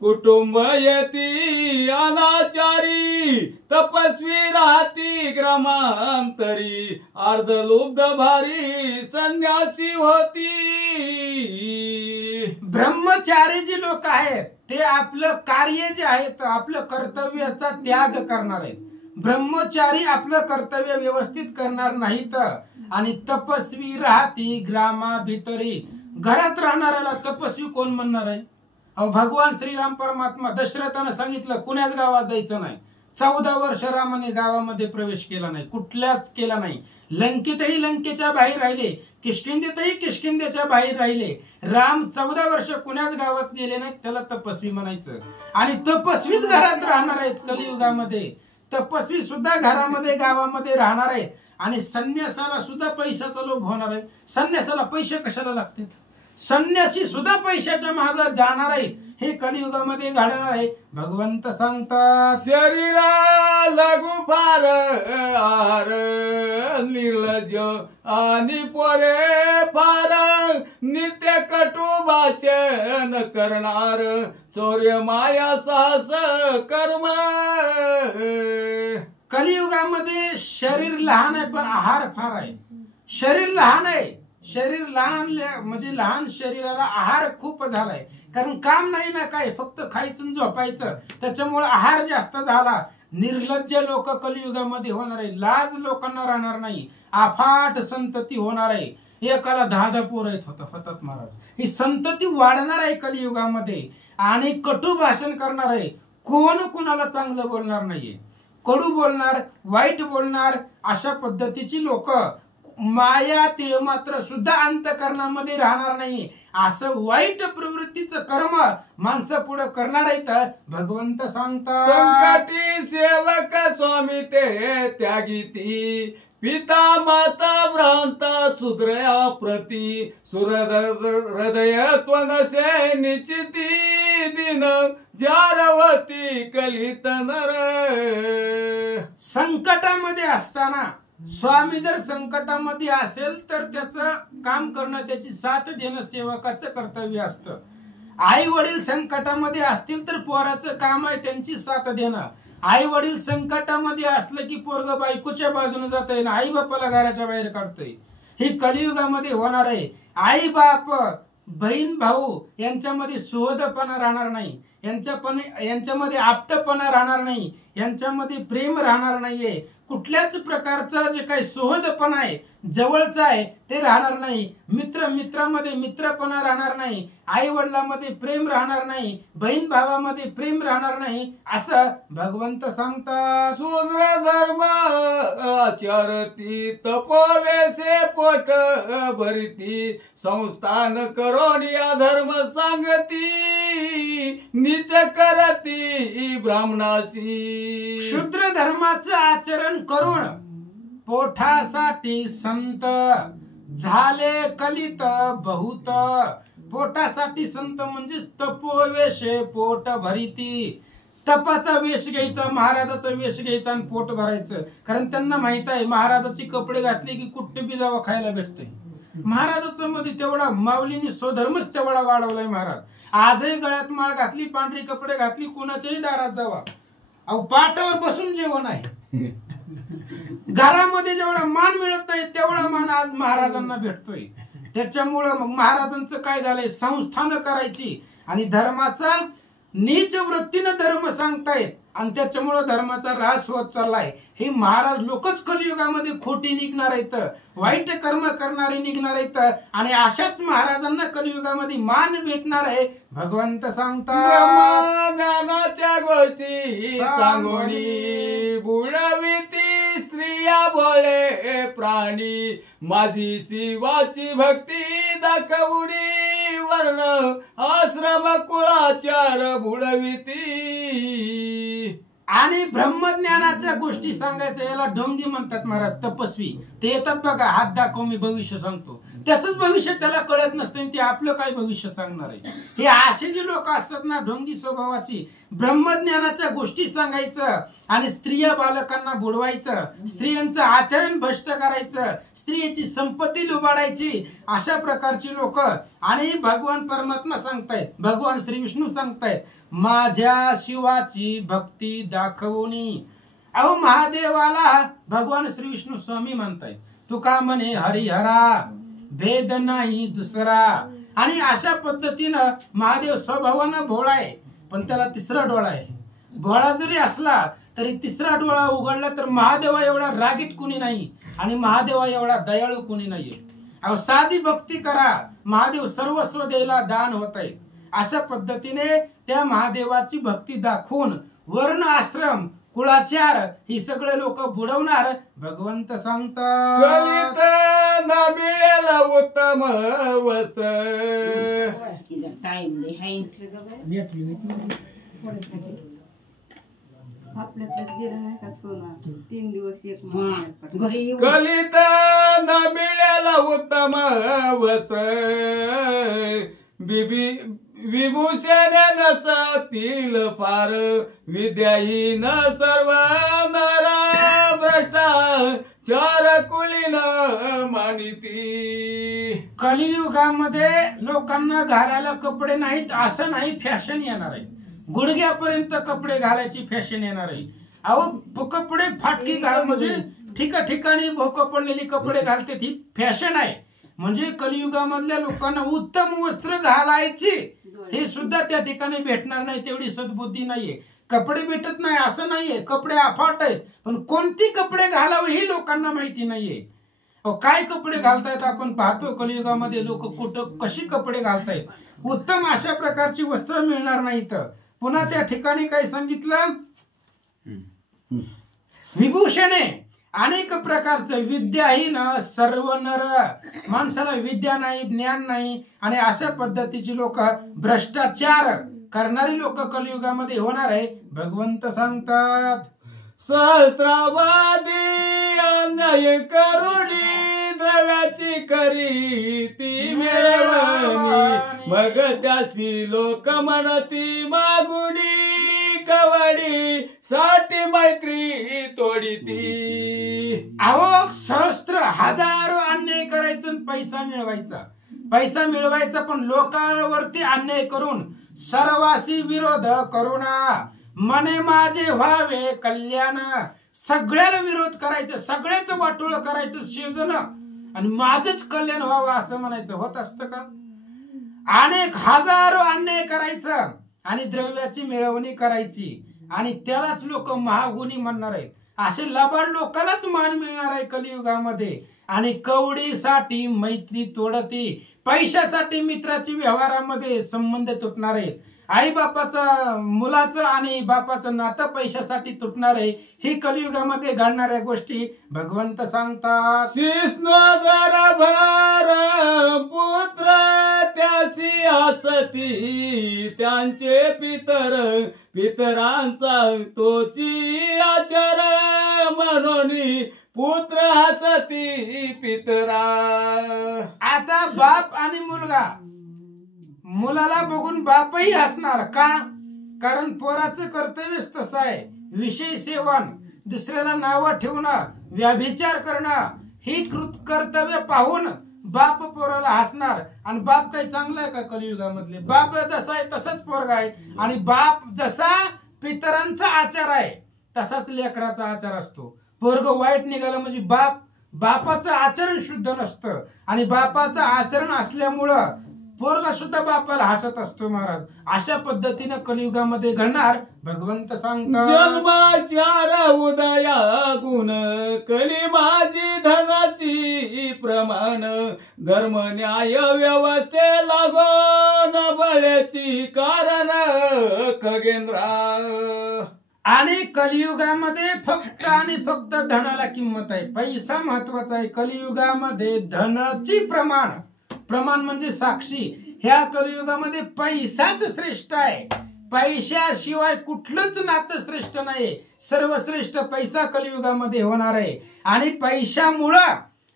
कुटुंब येती अनाचारी, तपस्वी राहती ग्रामांतरी, अर्धलुब्ध भारी संन्यासी होती. ब्रह्मचारी जी लोक आहेत ते आपलं कार्य जे आहे आपलं कर्तव्याचा त्याग करणार आहेत. ब्रह्मचारी आपलं कर्तव्य व्यवस्थित करणार नाहीत. आणि तपस्वी राहती ग्रामाभितरी, घरात राहणाऱ्याला तपस्वी कोण म्हणणार आहे? अहो भगवान श्रीराम परमात्मा दशरथानं सांगितलं कुण्याच गावात जायचं नाही. 14 वर्ष रामाने गावामध्ये प्रवेश केला नाही, कुठल्याच केला नाही. लंकेतही लंकेच्या बाहेर राहिले, किष्किंधेतही किष्किंधेच्या बाहेर राहिले. राम 14 वर्ष कुण्याच गावात गेले नाही, त्याला तपस्वी म्हणायचं. आणि तपस्वीच घरात राहणार आहेत कलियुगामध्ये. तपस्वी सुद्धा घरामध्ये गावामध्ये राहणार आहेत. आणि संन्यासाला सुद्धा पैशाचा लोभ होणार आहे. संन्यासाला पैसे कशाला लागतात? संन्यासी सुद्धा पैशाच्या मागे जाणार आहे. हे कलियुगामध्ये घडणार आहे. भगवंत सांगतात शरीरा लघु फार आहार, निर्लज्ज आणि पोरे फार, नित्य कटु भाषण करणार, चौर्य माया साहस कर्म. कलियुगामध्ये शरीर लहान आहे पण आहार फार आहे. शरीर लहान आहे, शरीर लहान म्हणजे लहान शरीराला आहार खूप झालाय. कारण काम नाही ना काय, फक्त खायचं आणि झोपायचं, त्याच्यामुळे आहार जास्त झाला. निर्लज्ज लोक कलियुगामध्ये होणार आहे. लाज लोकांना राहणार नाही. अफाट संतती होणार आहे. एकाला 10 पोरं होतात महाराज. ही संतती वाढणार आहे कलियुगामध्ये. आणि कटू भाषण करणार आहे. कोण कुणाला चांगलं बोलणार नाहीये, कडू बोलणार, वाईट बोलणार अशा पद्धतीची लोक. माया तीळ मात्र सुद्धा अंतकरणामध्ये राहणार नाही. असं वाईट प्रवृत्तीचं कर्म माणसं पुढे करणार आहेत. भगवंत सांगतात संकटी सेवक स्वामी ते त्यागीती, पिता माता भ्रांता सुद्रया प्रती, सुरद हृदय त्वनसे निचिती, दिन जारवती कलित नर. संकटामध्ये असताना स्वामी जर संकटामध्ये असेल तर त्याचं काम करणं, त्याची साथ देणं सेवकाचं कर्तव्य असतं. आई वडील संकटामध्ये असतील तर पोराचं काम आहे त्यांची साथ देणं. आई वडील संकटामध्ये असलं की पोरग बायकोच्या बाजूने जात आहे ना आई बापाला घराच्या बाहेर काढतोय. हे कलियुगामध्ये होणार आहे. आई बाप, बहीण भाऊ यांच्यामध्ये सुहदपणा राहणार नाही, यांच्यामध्ये आप्तपणा राहणार नाही, यांच्यामध्ये प्रेम राहणार नाहीये. कुठल्याच प्रकारचा जे काही सुहदपणा आहे, जवळचा आहे ते राहणार नाही. मित्र मित्रामध्ये मित्रपणा राहणार नाही. आई वडिलांमध्ये प्रेम राहणार नाही. बहीण भावामध्ये प्रेम राहणार नाही. असं भगवंत सांगतात. शूद्र धर्म आचरती, तपोवेसे पोट भरती, संस्थान करून या धर्म सांगती, नीच करती ब्राह्मणाशी. शूद्र धर्माचं आचरण करून पोटासाठी संत झाले कलित बहुत. पोटासाठी संत म्हणजे तपोवेशे पोट भरिती. तपाचा वेश घ्यायचा, महाराजाचा वेश घ्यायचा आणि पोट भरायचं. कारण त्यांना माहित आहे महाराजाची कपडे घातले की कुठे बी जावं खायला भेटतंय. महाराजाचं मध्ये तेवढा माऊलीने स्वधर्मच तेवढा वाढवलाय महाराज. आजही गळ्यात माळ घातली, पांढरी कपडे घातली, कोणाच्याही दारात जावा, अहो पाटावर बसून जेवण आहे. घरामध्ये जेवढा मान मिळत नाही तेवढा मान आज महाराजांना भेटतोय. त्याच्यामुळं मग महाराजांचं काय झालंय, संस्थान करायची आणि धर्माचा नीच वृत्तीनं धर्म सांगतायत आणि त्याच्यामुळे धर्माचा ऱ्हास होत चाललाय. हे महाराज लोकच कलियुगामध्ये खोटी निघणार आहेत, वाईट कर्म करणारे निघणार आहेत आणि अशाच महाराजांना कलियुगामध्ये मान भेटणार आहे. भगवंत सांगतात ज्ञानाच्या गोष्टी सांगोणी, बुडविती स्त्रिया भोळे प्राणी, माझी शिवाची भक्ती दाखवणी, वर्ण आश्रम कुळाचार बुडविती. आणि ब्रह्मज्ञानाच्या गोष्टी सांगायचं याला ढोंगी म्हणतात महाराज. तपस्वी ते येतात बघा, हात दाखव मी भविष्य सांगतो, त्याच भविष्य त्याला कळत नसतं, ते आपलं काय भविष्य सांगणार आहे. हे असे जे लोक असतात ना ढोंगी स्वभावाची, ब्रह्मज्ञानाच्या गोष्टी सांगायचं आणि स्त्रिया बालकांना बुडवायचं, स्त्रियांचं आचरण भ्रष्ट करायचं, स्त्रियांची संपत्ती लुबाडायची, अशा प्रकारची लोक. आणि भगवान परमात्मा सांगतायत, भगवान श्री विष्णू सांगतायत, माझ्या शिवाची भक्ती दाखवणी. अहो महादेवाला भगवान श्री विष्णू स्वामी म्हणताय. तुका म्हणे हरिहरा भेद नाही दुसरा. आणि अशा पद्धतीनं महादेव स्वभावानं भोळा आहे, पण त्याला तिसरा डोळा आहे. भोळा जरी असला तरी तिसरा डोळा उघडला तर महादेवा एवढा रागीट कुणी नाही आणि महादेवा एवढा दयाळू कुणी नाहीये. अहो साधी भक्ती करा, महादेव सर्वस्व द्यायला दान होत आहे. अशा पद्धतीने त्या महादेवाची भक्ती दाखवून वर्ण आश्रम कुळाचार ही सगळे लोक बुडवणार. भगवंत सांगतात, कलित न मिळेल उत्तम वस्त्र. कलित न मिळेल उत्तम वस्त्र. विभूषण नसतील फार. विद्याहीन सर्व नर भ्रष्टाचार कुलीन मानिती. कलियुगामध्ये लोकांना घालायला कपडे नाहीत असं नाही, फॅशन येणार आहे. गुडघ्यापर्यंत कपडे घालायची फॅशन येणार आहे. अहो कपडे फाटकी घाल म्हणजे ठिकाणी भोक पडलेली कपडे घालते, ती फॅशन आहे. म्हणजे कलियुगामधल्या लोकांना उत्तम वस्त्र घालायचे हे सुद्धा त्या ठिकाणी भेटणार नाही, तेवढी सद्बुद्धी नाहीये. कपडे भेटत नाही असं नाहीये, कपडे अफाट आहेत, पण कोणती कपडे घालावे ही लोकांना माहिती नाहीये. काय कपडे घालतायत आपण पाहतो कलियुगामध्ये, लोक कुठं कशी कपडे घालतायत. उत्तम अशा प्रकारची वस्त्र मिळणार नाहीत. पुन्हा त्या ठिकाणी काय सांगितलं, विभूषणे अनेक प्रकारचे. विद्याहीन सर्व नर, माणसाला विद्या नाही, ज्ञान नाही, आणि अशा पद्धतीची लोक, भ्रष्टाचार करणारी लोक कलियुगामध्ये होणार आहे. भगवंत सांगतात, सहस्रावादी अन्याय करुणी द्रव्याची करी ती मिळवणी. मग त्याची लोक म्हणती मागुणी. कवडी साठी मैत्री तोडीती. अहो सहस्त्र हजारो अन्याय करायचं, पैसा मिळवायचा, पैसा मिळवायचा, पण लोकांवरती अन्याय करून सर्वाशी विरोध करुणा. मने माझे व्हावे कल्याण. सगळ्याला विरोध करायचं, सगळ्याच वाटोळ करायचं शेजन, आणि माझंच कल्याण व्हावं असं म्हणायचं. होत असतं का? अनेक हजारो अन्याय करायचं आणि द्रव्याची मिळवणी करायची, आणि त्यालाच लोक महागुणी म्हणणार आहेत. असे लबाड लोकांनाच मान मिळणार आहे कलियुगामध्ये. आणि कवडीसाठी मैत्री तोडती. पैशासाठी मित्राची व्यवहारामध्ये संबंध तुटणार आहेत. आई बापाचं, मुलाचं आणि बापाचं नातं पैशासाठी तुटणार आहे. ही कलियुगामध्ये घडणाऱ्या गोष्टी भगवंत सांगतात. शिष्णोदर भर पुत्र त्याची असती. त्यांचे पितरांचा तोची आचार. म्हणून पुत्र हसती पितरा. आता बाप आणि मुलगा, मुलाला बघून बापही हसणार का? कारण पोराचं कर्तव्यच तसं आहे. विषय सेवन, दुसऱ्याला नाव ठेवणं, व्यभिचार करणं, ही कर्तव्य पाहून बाप पोराला हसणार. आणि बाप काही चांगला आहे का कलियुगामधले? बाप जसा आहे तसाच पोरगा आहे. आणि बाप जसा पितरांचा आचार आहे तसाच लेकराचा आचार असतो. पोरग वाईट निघालं म्हणजे बापाचं आचरण शुद्ध नसतं, आणि बापाचं आचरण असल्यामुळं पोरगा सुद्धा बापाला हसत असतो महाराज. अशा पद्धतीनं कलियुगामध्ये घडणार. भगवंत सांगतात, जन्माचार उदया गुण कली माझी धनाची प्रमाण. धर्म न्याय व्यवस्थे लागून बळ्याची कारण खगेंद्रा. आणि कलियुगामध्ये फक्त आणि फक्त धनाला किंमत आहे, पैसा महत्वाचा आहे. कलियुगामध्ये धनाची प्रमाण म्हणजे साक्षी, ह्या कलियुगामध्ये पैसाच श्रेष्ठ आहे. पैशाशिवाय कुठलंच नातं श्रेष्ठ नाही. सर्वश्रेष्ठ पैसा कलियुगामध्ये होणार आहे. आणि पैशामुळं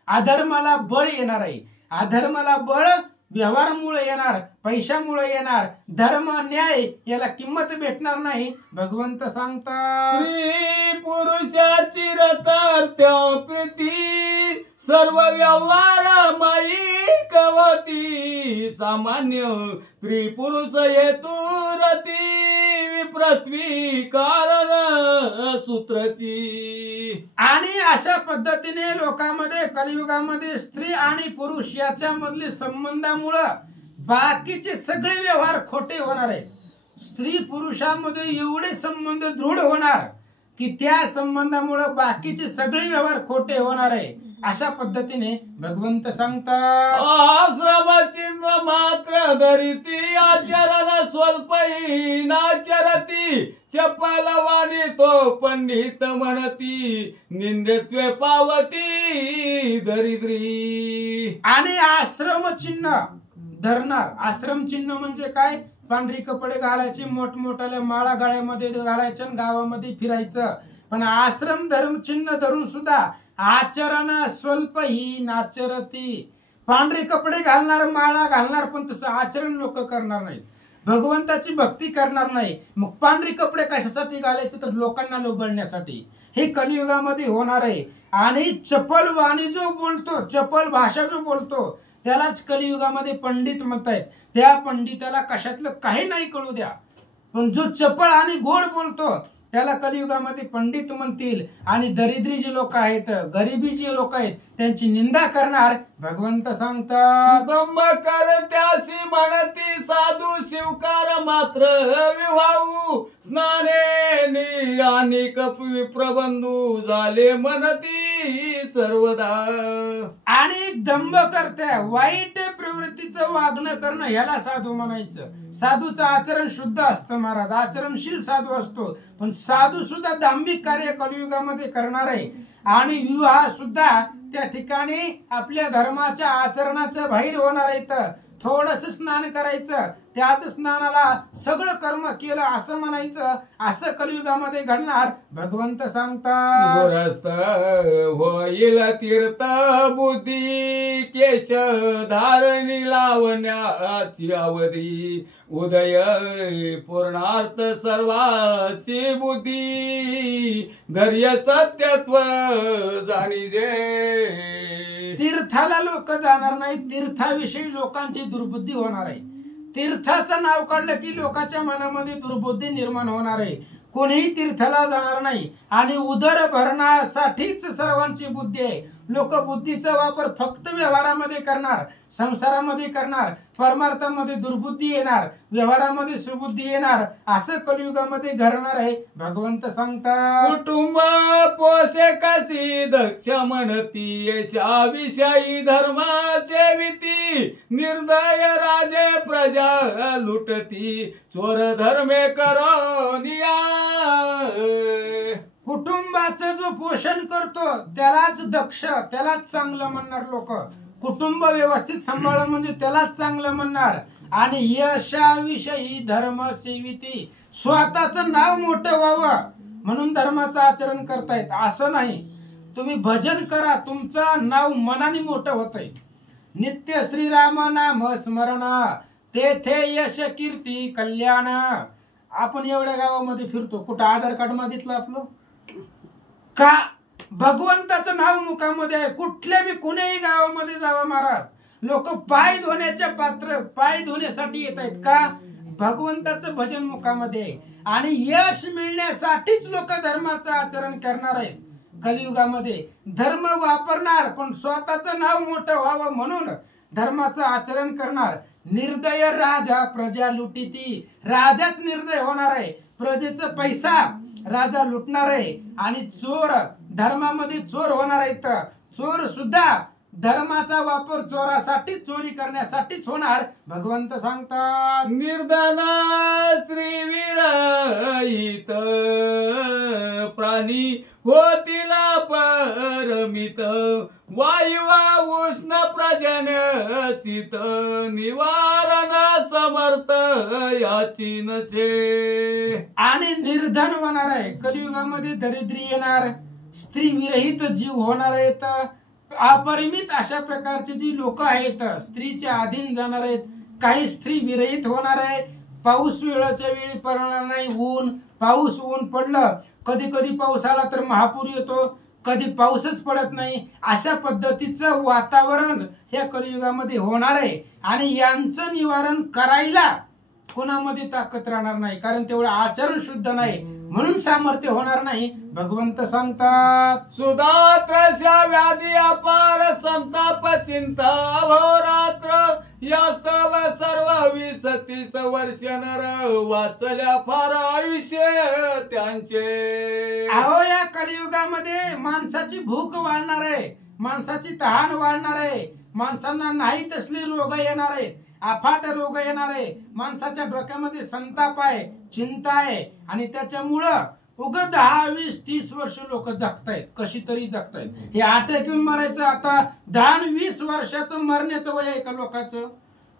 अधर्माला बळ येणार आहे. अधर्माला बळ व्यवहारामुळे येणार, पैशामुळे येणार. धर्म न्याय याला किंमत भेटणार नाही. भगवंत सांगतात, स्त्री पुरुषाची रतार्त्य प्रीती सर्व व्यवहार माईकवती. सामान्य स्त्री पुरुष हेतू रती पृथ्वी कारण सूत्रची. आणि अशा पद्धतीने लोकांमध्ये कलियुगामध्ये स्त्री आणि पुरुष याच्यामधले संबंधामुळं बाकीचे सगळे व्यवहार खोटे होणार आहेत. स्त्री पुरुषांमध्ये एवढे संबंध दृढ होणार की त्या संबंधामुळे बाकीचे सगळे व्यवहार खोटे होणार आहे. अशा पद्धतीने भगवंत सांगतात, आश्रम चिन्ह मात्र धरिती आचरण स्वल्पही नाचरती. चपल वाणी तो पंडित म्हणती निंदत्वे पावती दरिद्री. आणि आश्रम चिन्ह धरणार. आश्रम चिन्ह म्हणजे काय? पांढरी कपडे घालायचे, मोठमोठ्या माळा गाळ्यामध्ये घालायच्या, गावामध्ये फिरायचं. पण आश्रम धर्म चिन्ह धरून सुद्धा आचरण स्वल्प ही नाचरती. पांढरे कपडे घालणार, माळा घालणार, पण तसं आचरण लोक करणार नाही. भगवंताची भक्ती करणार नाही. मग पांढरे कपडे कशासाठी घालायचे? तर लोकांना लोभवण्यासाठी. हे कलियुगामध्ये होणार आहे. आणि चपल वाणी जो बोलतो, चपल भाषा जो बोलतो, त्यालाच कलियुगामध्ये पंडित म्हणतायत. त्या पंडिताला कशातलं काही नाही कळू द्या, पण जो चपळ आणि गोड बोलतो त्याला कलियुगामध्ये पंडित म्हणतील. आणि दरिद्री जे लोक आहेत, गरिबी जे लोक आहेत, त्यांची निंदा करणार. भगवंत सांगतात, दंभ करत्यासी म्हणती साधू शिवकार मात्र विवाहू. स्नाने आणि कपी प्रबंधू झाले म्हणती सर्वदा. आणि दंभ करत्या वाईट प्रवृत्तीचं वागणं करणं ह्याला साधू म्हणायचं. साधूचं आचरण शुद्ध असतं महाराज, आचरणशील साधू असतो. पण साधू सुद्धा दांभिक कार्य कलियुगामध्ये करणार आहे. आणि विवाह सुद्धा त्या ठिकाणी आपल्या धर्माच्या आचरणाच्या बाहेर होणार आहे. थोडस स्नान करायचं, त्याच स्नानाला सगळं कर्म केलं असं म्हणायचं. असं कलियुगामध्ये घडणार. भगवंत सांगतात, गोरस्त होईल तीर्थ बुद्धी केश धारणी लावण्याची अवधी. उदय पूर्णार्थ सर्वाची बुद्धी धैर्य सत्यत्व जाणीजे. तीर्थाला लोक जाणार नाही. तीर्थाविषयी लोकांची दुर्बुद्धी होणार आहे. तीर्थाचं नाव काढलं की लोकांच्या मनामध्ये दुर्बुद्धी निर्माण होणार आहे. कोणीही तीर्थाला जाणार नाही. आणि उदर भरण्यासाठीच सर्वांची बुद्धी आहे. लोक बुद्धीचा वापर फक्त व्यवहारामध्ये करणार, संसारामध्ये करणार. परमार्थामध्ये दुर्बुद्धी येणार, व्यवहारामध्ये सुबुद्धी येणार. असं कलियुगामध्ये घडणार आहे. भगवंत सांगतात, कुटुंब पोषे कशी दक्ष म्हणती यशाविषयी धर्म सेविती. निर्दय राजे प्रजा लुटती चोर धर्मे करो निया. कुटुंबाचं जो पोषण करतो त्यालाच दक्ष, त्यालाच चांगलं म्हणणार लोक. कुटुंब व्यवस्थित सांभाळणं म्हणजे त्यालाच चांगलं म्हणणार. आणि यशाविषयी धर्म सेविती, स्वतःचं नाव मोठं व्हावं म्हणून धर्माचं आचरण करतायत असं नाही. तुम्ही भजन करा, तुमचं नाव मनाने मोठं होतंय. नित्य श्रीराम नाम स्मरण तेथे यश कीर्ती कल्याण. आपण एवढ्या गावामध्ये फिरतो, कुठं आधार कार्ड मागितलं आपलं का? भगवंताचं नाव मुखामध्ये आहे. कुठल्या बी कुणीही गावामध्ये जावा महाराज, लोक पाय धुण्याच्या पाय धुण्यासाठी येत आहेत का? भगवंताचं भजन मुखामध्ये आहे. आणि यश मिळण्यासाठीच लोक धर्माचं आचरण करणार आहेत. कलियुगामध्ये धर्म वापरणार, पण स्वतःचं नाव मोठं व्हावं म्हणून धर्माचं आचरण करणार. निर्दय राजा प्रजा लुटीती. राजाच निर्दय होणार आहे, प्रजेचा पैसा राजा लुटणार आहे. आणि चोर धर्मामध्ये चोर होणार आहेत. चोर सुद्धा धर्माचा वापर चोरासाठी, चोरी करण्यासाठीच होणार. भगवंत सांगतात, निर्धन स्त्रीवीर हित प्राणी होतील परमित वायुवा उष्ण प्रजन्य शीत निवारण समर्थ याची नसे. आणि निर्धन होणार आहे कलियुगामध्ये, दरिद्री येणार, स्त्री विरहित जीव होणार आहेत, अपरिमित अशा प्रकारचे जी लोक आहेत स्त्रीच्या अधीन जाणार आहेत, काही स्त्री विरहित होणार आहे, पाऊस वेळेच्या वेळी पडणार नाही, ऊन पडलं, कधी कधी पाऊस आला तर महापूर येतो, कधी पाऊसच पडत नाही, अशा पद्धतीचं वातावरण या कलियुगामध्ये होणार आहे. आणि यांचं निवारण करायला कोणामध्ये ताकद राहणार नाही, कारण तेवढं आचरण शुद्ध नाही, म्हणून सामर्थ्य होणार नाही. भगवंत सांगतात, सुदात्रस्या व्याधी अपार संताप चिंता अहोरात्र यास्तव सर्व 20-30 वर्ष नर वाचल्या फार आयुष्य त्यांचे. अहो या कलियुगामध्ये माणसाची भूक वाढणार आहे, माणसाची तहान वाढणार आहे, माणसांना नाही तसले रोग येणार आहे, अफाट रोग येणार आहे, माणसाच्या डोक्यामध्ये संताप आहे, चिंता आहे, आणि त्याच्यामुळं उगा 10, 20, 30 वर्ष लोक जगतायत, कशी तरी जगतायत. हे अटॅक येऊन मरायचं, आता 10, 20 वर्षाचं मरण्याचं वय आहे का लोकांचं,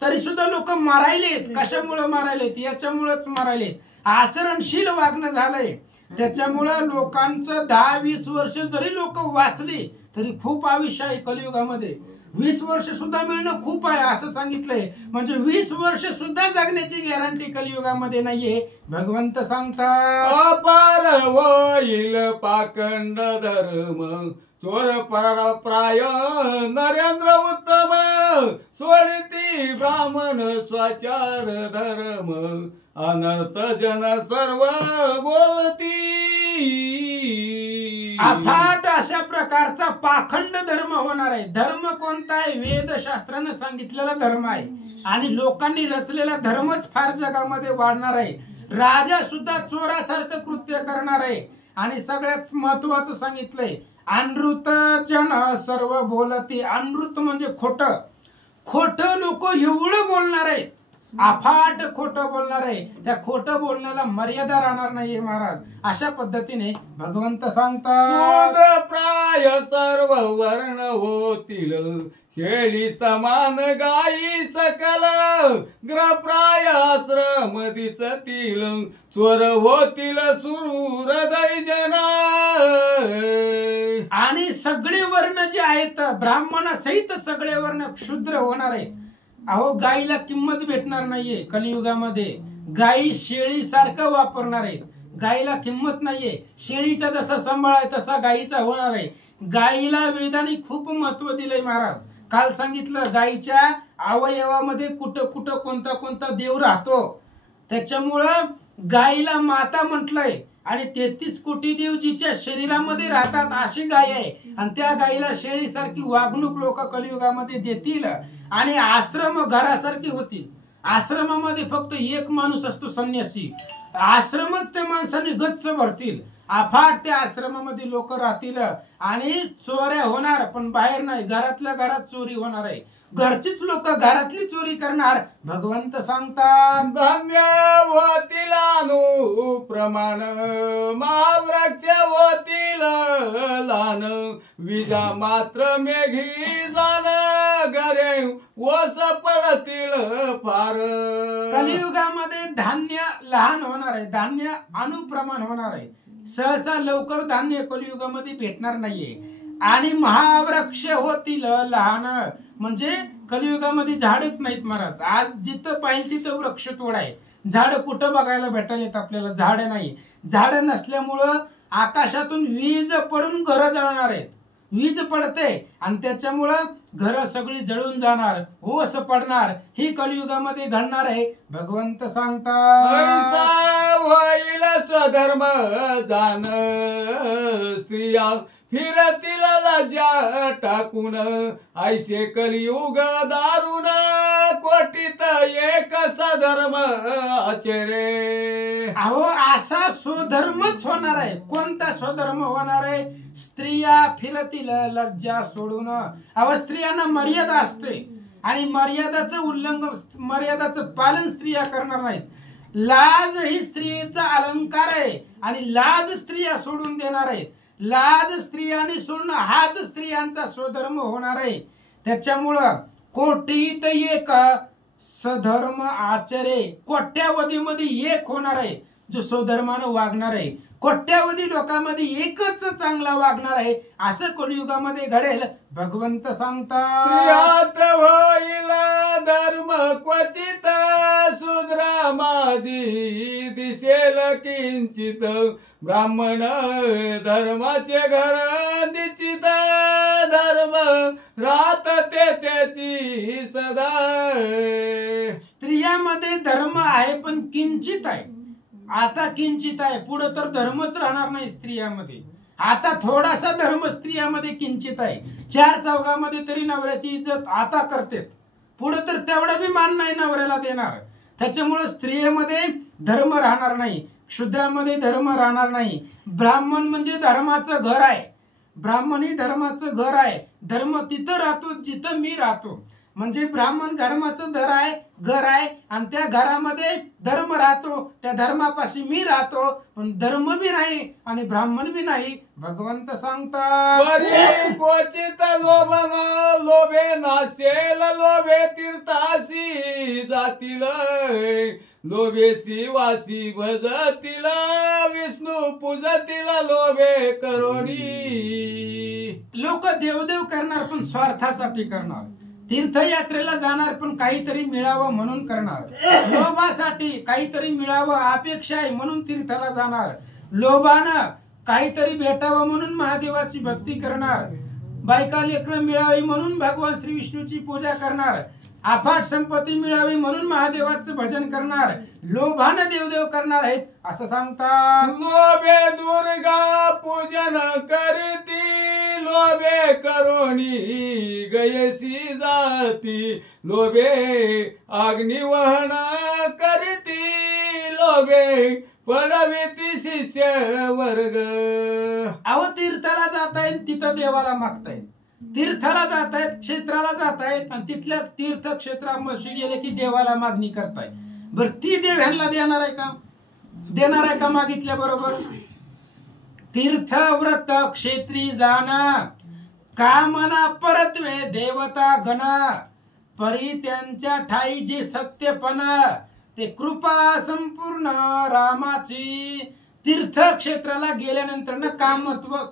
तरी सुद्धा लोक मरायलेत. कशामुळे मरायलेत? याच्यामुळेच मरायलेत, आचरणशील वागणं झालंय. त्याच्यामुळं लोकांचं 10, 20 वर्ष जरी लोक वाचली तरी खूप आयुष्य आहे कलियुगामध्ये. 20 वर्ष सुद्धा मिळणं खूप आहे असं सांगितलंय, म्हणजे 20 वर्ष सुद्धा जगण्याची गॅरंटी कलियुगामध्ये नाहीये. भगवंत सांगतात, अपार होईल पाखंड धर्म चोर प्राय नरेंद्र उत्तम सोडिती ब्राह्मण स्वाचार धर्म अनर्थ जन सर्व बोलती. अफाट अशा प्रकारचा पाखंड धर्म होणार आहे. धर्म कोणता आहे? वेदशास्त्रानं सांगितलेला धर्म आहे, आणि लोकांनी रचलेला धर्मच फार जगामध्ये वाढणार आहे. राजा सुद्धा चोरासारखं कृत्य करणार आहे. आणि सगळ्यात महत्वाचं सांगितलंय, अनृत जन सर्व बोलती. अनृत म्हणजे खोट, खोट लोक एवढं बोलणार आहे, अफाट खोटं बोलणार आहे, त्या खोटं बोलण्याला मर्यादा राहणार नाहीये महाराज. अशा पद्धतीने भगवंत सांगतात, प्राय सर्व वर्ण होतील शेळी समान गायी सकल ग्रहप्राय आश्रम दिसतील चोर होतील सुरूर दैजना. आणि सगळे वर्ण जे आहेत ब्राह्मणासहित सगळे वर्ण क्षुद्र होणार आहेत. अहो गायीला किंमत भेटणार नाहीये कलियुगामध्ये, गायी शेळी सारखं वापरणार आहे, गायीला किंमत नाहीये. शेळीचा जसा सांभाळ आहे तसा गायीचा होणार आहे. गायीला वेदाने खूप महत्व दिलंय महाराज. काल सांगितलं गायीच्या अवयवामध्ये कुठं कुठं कोणता कोणता देव राहतो, त्याच्यामुळं गायीला माता म्हटलंय. आणि 33 कोटी देव जिच्या शरीरामध्ये राहतात अशी गाय आहे, आणि त्या गायीला शेळीसारखी वागणूक लोक कलियुगामध्ये देतील, आणि आश्रम घरासारखी होतील. आश्रमामध्ये फक्त एक माणूस असतो संन्यासी, आश्रमच त्या माणसाने गच्च भरतील, अफाट त्या आश्रमामध्ये लोक राहतील, आणि चोऱ्या होणार पण बाहेर नाही, घरातल्या घरात चोरी होणार आहे, घरचीच लोक घरातली चोरी करणार. भगवंत सांगतात, धन्य होतील अनुप्रमाण महावृक्ष होतील लान विजा मात्र मेघी जाण गरे ओस पडतील फार. कलियुगामध्ये धान्य लहान होणार आहे, धान्य अनुप्रमाण होणार आहे. सहसा लवकर धान्य कलियुगामध्ये भेटणार नाहीये. आणि महावृक्ष होतील लहान, म्हणजे कलियुगामध्ये झाडच नाहीत महाराज. आज जिथं पाहिजे तिथं वृक्ष तोड आहे, झाड कुठं बघायला भेटायला आपल्याला? झाड नाही. झाड नसल्यामुळं आकाशातून वीज पडून घरं जळणार आहेत, वीज पडते आणि त्याच्यामुळं घरं सगळी जळून जाणार, ओस पडणार. ही कलियुगामध्ये घडणार आहे. भगवंत सांगतात, होईल स्वधर्म जाण स्त्रिया फिरतील लज्जा टाकून ऐसे कलियुग दारुण कोटीत एक सधर्म आचरे. अहो असा स्वधर्मच होणार आहे. कोणता स्वधर्म होणार आहे? स्त्रिया फिरतील लज्जा सोडून. अहो स्त्रियांना मर्यादा असते, आणि मर्यादाचं उल्लंघन, मर्यादाचं पालन स्त्रिया करणार नाहीत. लाज ही स्त्रीचा अलंकार आहे आणि लाज स्त्रिया सोडून देणार आहेत. लाज स्त्रियांनी सोडणं हाच स्त्रियांचा स्वधर्म होणार आहे. त्याच्यामुळं कोटीत एक सधर्म आचरे, कोट्यावधीमध्ये एक होणार आहे जो स्वधर्मानं वागणार आहे. कोट्यावधी लोकांमध्ये एकच चांगला वागणार आहे असं कलियुगामध्ये घडेल भगवंत सांगतात. स्त्रियात होईल धर्म क्वचित शूद्रा माझी दिसेल किंचित ब्राह्मण धर्माचे घर निश्चित धर्म राहत ते त्याची सदा. स्त्रियामध्ये धर्म आहे पण किंचित आहे. आता किंचित आहे, पुढे तर धर्मच राहणार नाही स्त्रियामध्ये. आता थोडासा धर्म स्त्रियामध्ये किंचित आहे. चार चौघामध्ये तरी नवऱ्याची इज्जत आता करते, पुढे तर तेवढा बी मान नाही नवऱ्याला देणार. त्याच्यामुळे स्त्रियेमध्ये धर्म राहणार नाही, शूद्रामध्ये धर्म राहणार नाही. ब्राह्मण म्हणजे धर्माचं घर आहे. ब्राह्मण ही धर्माचं घर आहे. धर्म तिथं राहतो जिथं मी राहतो. म्हणजे ब्राह्मण धर्माचं घर आहे आणि त्या घरामध्ये धर्म राहतो. त्या धर्मापाशी मी राहतो, पण धर्म बी नाही आणि ब्राह्मण बी नाही. भगवंत सांगतात परी क्वचित लोभन लोभे नाशेल लोभे तीर्थासी जातील लोभेसी वासी भजतील विष्णू पूजतील लोभे करोनी. लोक देवदेव करणार पण स्वार्थासाठी करणार. तीर्थयात्रेला जाणार पण काहीतरी मिळावं म्हणून करणार. लोभासाठी काहीतरी मिळावं अपेक्षा आहे म्हणून तीर्थाला जाणार. लोभानं काहीतरी भेटावं म्हणून महादेवाची भक्ती करणार. बायका लेकरं मिळावी म्हणून भगवान श्री विष्णूची पूजा करणार. अफाट संपत्ती मिळावी म्हणून महादेवाचं भजन करणार. लोभानं देवदेव करणार आहेत असं सांगतात. लोभे दुर्गा पूजन करती लोभे करोनी गयसी जाती लोभे अग्निवहन करती लोभे पडविती शिष्य वर्ग. अहो तीर्थाला जातायत तिथं देवाला मागतायत. तीर्थाला जातायत क्षेत्राला जातायत आणि तिथल्या तीर्थक्षेत्रामध्ये गेले की देवाला मागणी करताय. बर ती देव ह्यांना देणार आहे का? देणार आहे का मागितल्या बरोबर? तीर्थ व्रत क्षेत्री जाना कामना परत्वे देवता गण परी त्यांच्या ठाई जे सत्यपणा ते कृपा संपूर्ण रामाची. तीर्थक्षेत्राला गेल्यानंतर ना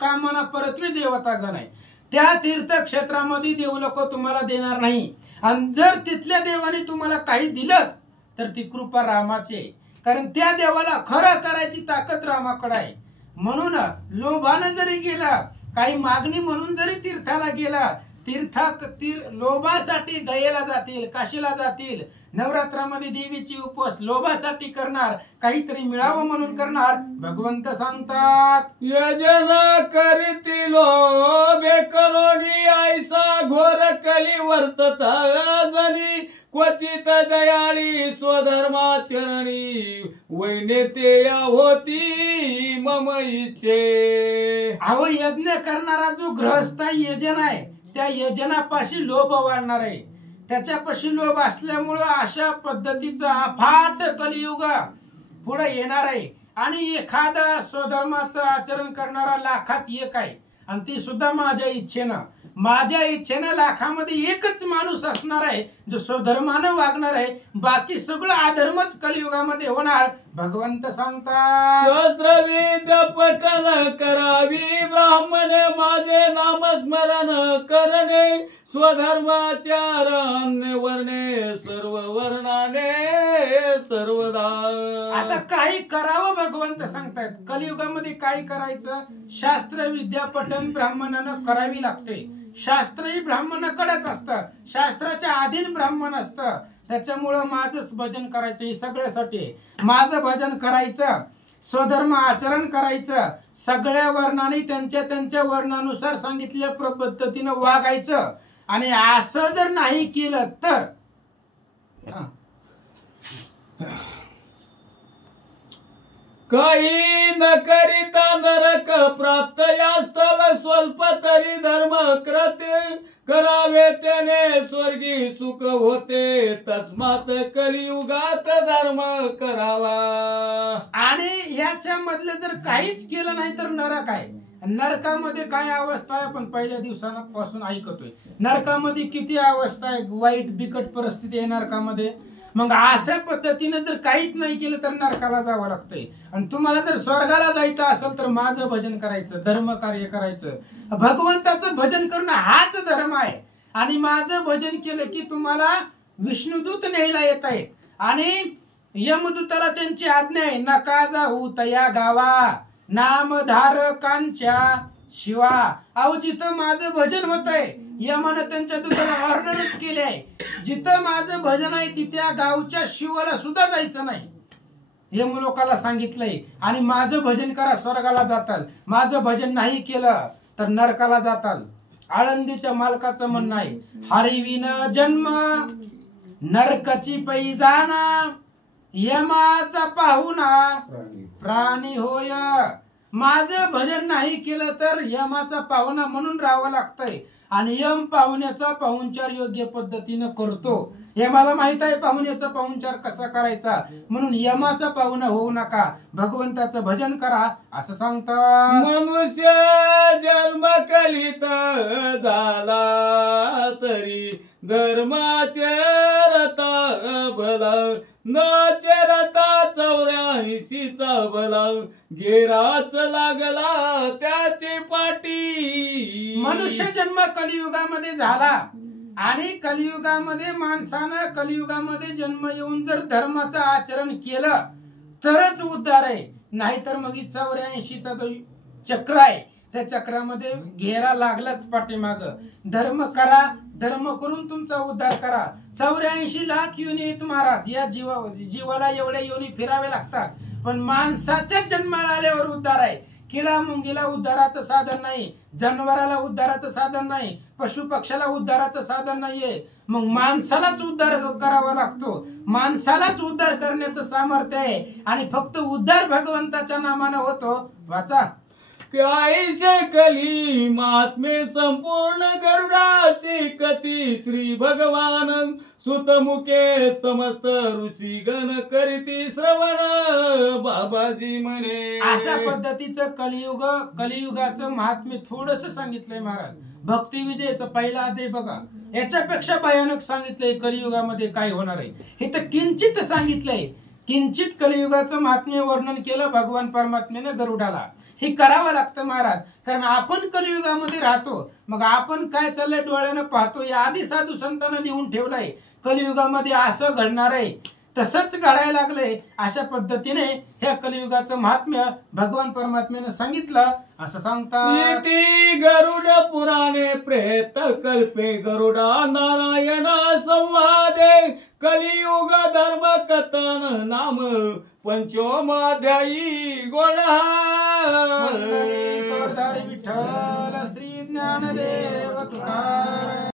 कामना परत्वे देवता गण आहे. त्या तीर्थक्षेत्रामध्ये देव लोक तुम्हाला देणार नाही. आणि जर तिथल्या देवाने तुम्हाला काही दिलंच तर ती कृपा रामाची आहे. कारण त्या देवाला खरं करायची ताकद रामाकडे आहे. म्हणून लोभानं जरी गेला, काही मागणी म्हणून जरी तीर्थाला गेला, लोभासाठी गयेला जातील, काशीला जातील. नवरात्रामध्ये देवीची उपवास लोभासाठी करणार, काहीतरी मिळावं म्हणून करणार. भगवंत सांगतात यजना करीती लोभे करोनी ऐसा घोर कली वर्तता जनी क्वचित दयाळी स्वधर्माचरणी वैनेते होती मम इच्छे. अहो यज्ञ करणारा जो गृहस्थ यजन आहे त्या यजनापाशी लोभ वाढणार आहे. त्याच्यापाशी लोभ असल्यामुळं अशा पद्धतीचा अफाट कलियुग पुढे येणार आहे. आणि एखादा स्वधर्माचं आचरण करणारा लाखात एक आहे आणि ती सुद्धा माझ्या इच्छेनं लाखामध्ये एकच माणूस असणार आहे जो स्वधर्मानं वागणार आहे. बाकी सगळं अधर्मच कलियुगामध्ये होणार. भगवंत सांगतात सहस्रविद्या पठन करावी ब्राह्मणे माझे नामस्मरण करणे स्वधर्माचारण वर्णे सर्व वर्णाने सर्वदा. आता काही करावं भगवंत सांगतायत. कलियुगामध्ये काय करायचं? शास्त्र विद्या पठन ब्राह्मणानं करावी लागते. शास्त्र ही ब्राह्मणाकडेच असतं. शास्त्राच्या अधीन ब्राह्मण असतं. त्याच्यामुळं माझंच भजन करायचं. हे सगळ्यासाठी माझं भजन करायचं, स्वधर्म आचरण करायचं. सगळ्या वर्णाने त्यांच्या त्यांच्या वर्णानुसार सांगितल्या पद्धतीनं वागायचं. आणि असं जर नाही केलं तर काही न करिता नरक प्राप्त या स्थळ स्वल्प तरी धर्म करावे त्याने स्वर्गी सुख होते, तस्मात कलियुगात धर्म करावा. आणि याच्या मधलं जर काहीच केलं नाही तर नरक आहे. नरकामध्ये काय अवस्था आहे आपण पहिल्या दिवसापासून ऐकतोय. नरकामध्ये किती अवस्था आहे, वाईट बिकट परिस्थिती आहे नरकामध्ये. मग अशा पद्धतीने जर काहीच नाही केलं तर नरकाला जावं लागतंय. आणि तुम्हाला जर स्वर्गाला जायचं असेल तर माझं भजन करायचं, धर्म कार्य करायचं. भगवंताचं भजन करणं हाच धर्म आहे. आणि माझं भजन केलं की तुम्हाला विष्णुदूत न्यायला येत आहे. आणि यमदूताला त्यांची आज्ञा आहे, नका जाऊ तया गावा नामधारकांच्या शिवा. अहो जिथं माझं भजन होत आहे, यमानं त्यांच्या दूताला ऑर्डरच केली आहे, जिथं माझं भजन आहे तिथे गावच्या शिवाला सुद्धा जायचं नाही. यमलोकाला सांगितलंय. आणि माझं भजन करा स्वर्गाला जाताल, माझं भजन नाही केलं तर नरकाला जाताल. आळंदीच्या मालकाचं म्हणणं आहे, हरिविन जन्म नरकाची पैजाना, यमाचा पाहुणा प्राणी होय. माझं भजन नाही केलं तर यमाचा पाहुणा म्हणून राहावं लागतंय. आणि यम पाहुण्याचा पाहुणचार योग्य पद्धतीनं करतो. यमाला माहित आहे पाहुण्याचा पाहुणचार कसा करायचा, म्हणून यमाचा पाहुणा होऊ नका, भगवंताचं भजन करा असं सांगतात. मनुष्य जन्म कलित झाला तरी धर्माचे रता भला, न रता 84चा भला, गेराच लागला त्याची पाठी. मनुष्य जन्म कलियुगामध्ये झाला आणि कलियुगामध्ये माणसानं कलियुगामध्ये जन्म येऊन जर धर्माचं आचरण केलं तरच उद्धार आहे. नाहीतर मग 84चा जो चक्र आहे त्या चक्रामध्ये घेरा लागलाच पाठीमाग. धर्म करा, धर्म करून तुमचा उद्धार करा. 84 लाख योनी आहेत महाराज. या जीवाला एवढ्या योनी फिरावे लागतात. पण माणसाच्या जन्माला आल्यावर उद्धार आहे. किडा मुंगीला उद्धाराचं साधन नाही, जनावराला उद्धाराचं साधन नाही, पशु पक्षाला उद्धाराचं साधन नाहीये. मग माणसालाच उद्धार करावा लागतो. माणसालाच उद्धार करण्याचं सामर्थ्य आहे. आणि फक्त उद्धार भगवंताच्या नामानं होतो. वाचा, कैसे कली महात्मे संपूर्ण गरुडासी कथी, श्री भगवान सुतमुखे समस्त ऋषी गण करीती श्रवण, बाबाजी म्हणे. अशा पद्धतीचं कलियुगाचं महात्म्य थोडस सांगितलंय महाराज. भक्ती विजयचं पहिला अध्याय बघा, याच्यापेक्षा भयानक सांगितलंय कलियुगामध्ये काय होणार आहे. हे तर किंचित सांगितलंय. किंचित कलियुगाचं महात्म्य वर्णन केलं भगवान परमात्म्याने गरुडाला. हे करावं लागतं महाराज, कारण आपण कलियुगामध्ये राहतो. मग आपण काय चाललंय डोळ्यानं पाहतो. या आधी साधू संतांना लिहून ठेवलंय कलियुगामध्ये असं घडणार आहे, तसंच घडायला लागलंय. अशा पद्धतीने ह्या कलियुगाचं महात्म्य भगवान परमात्म्याने सांगितलं असं सांगतात. इति गरुड पुराणे प्रेत कल्पे गरुडा नारायण संवादे, कलियुग धर्म कथन नाम पंचोमाध्यायी गोडा. विठ्ठल श्री ज्ञानदेव तुकाराम.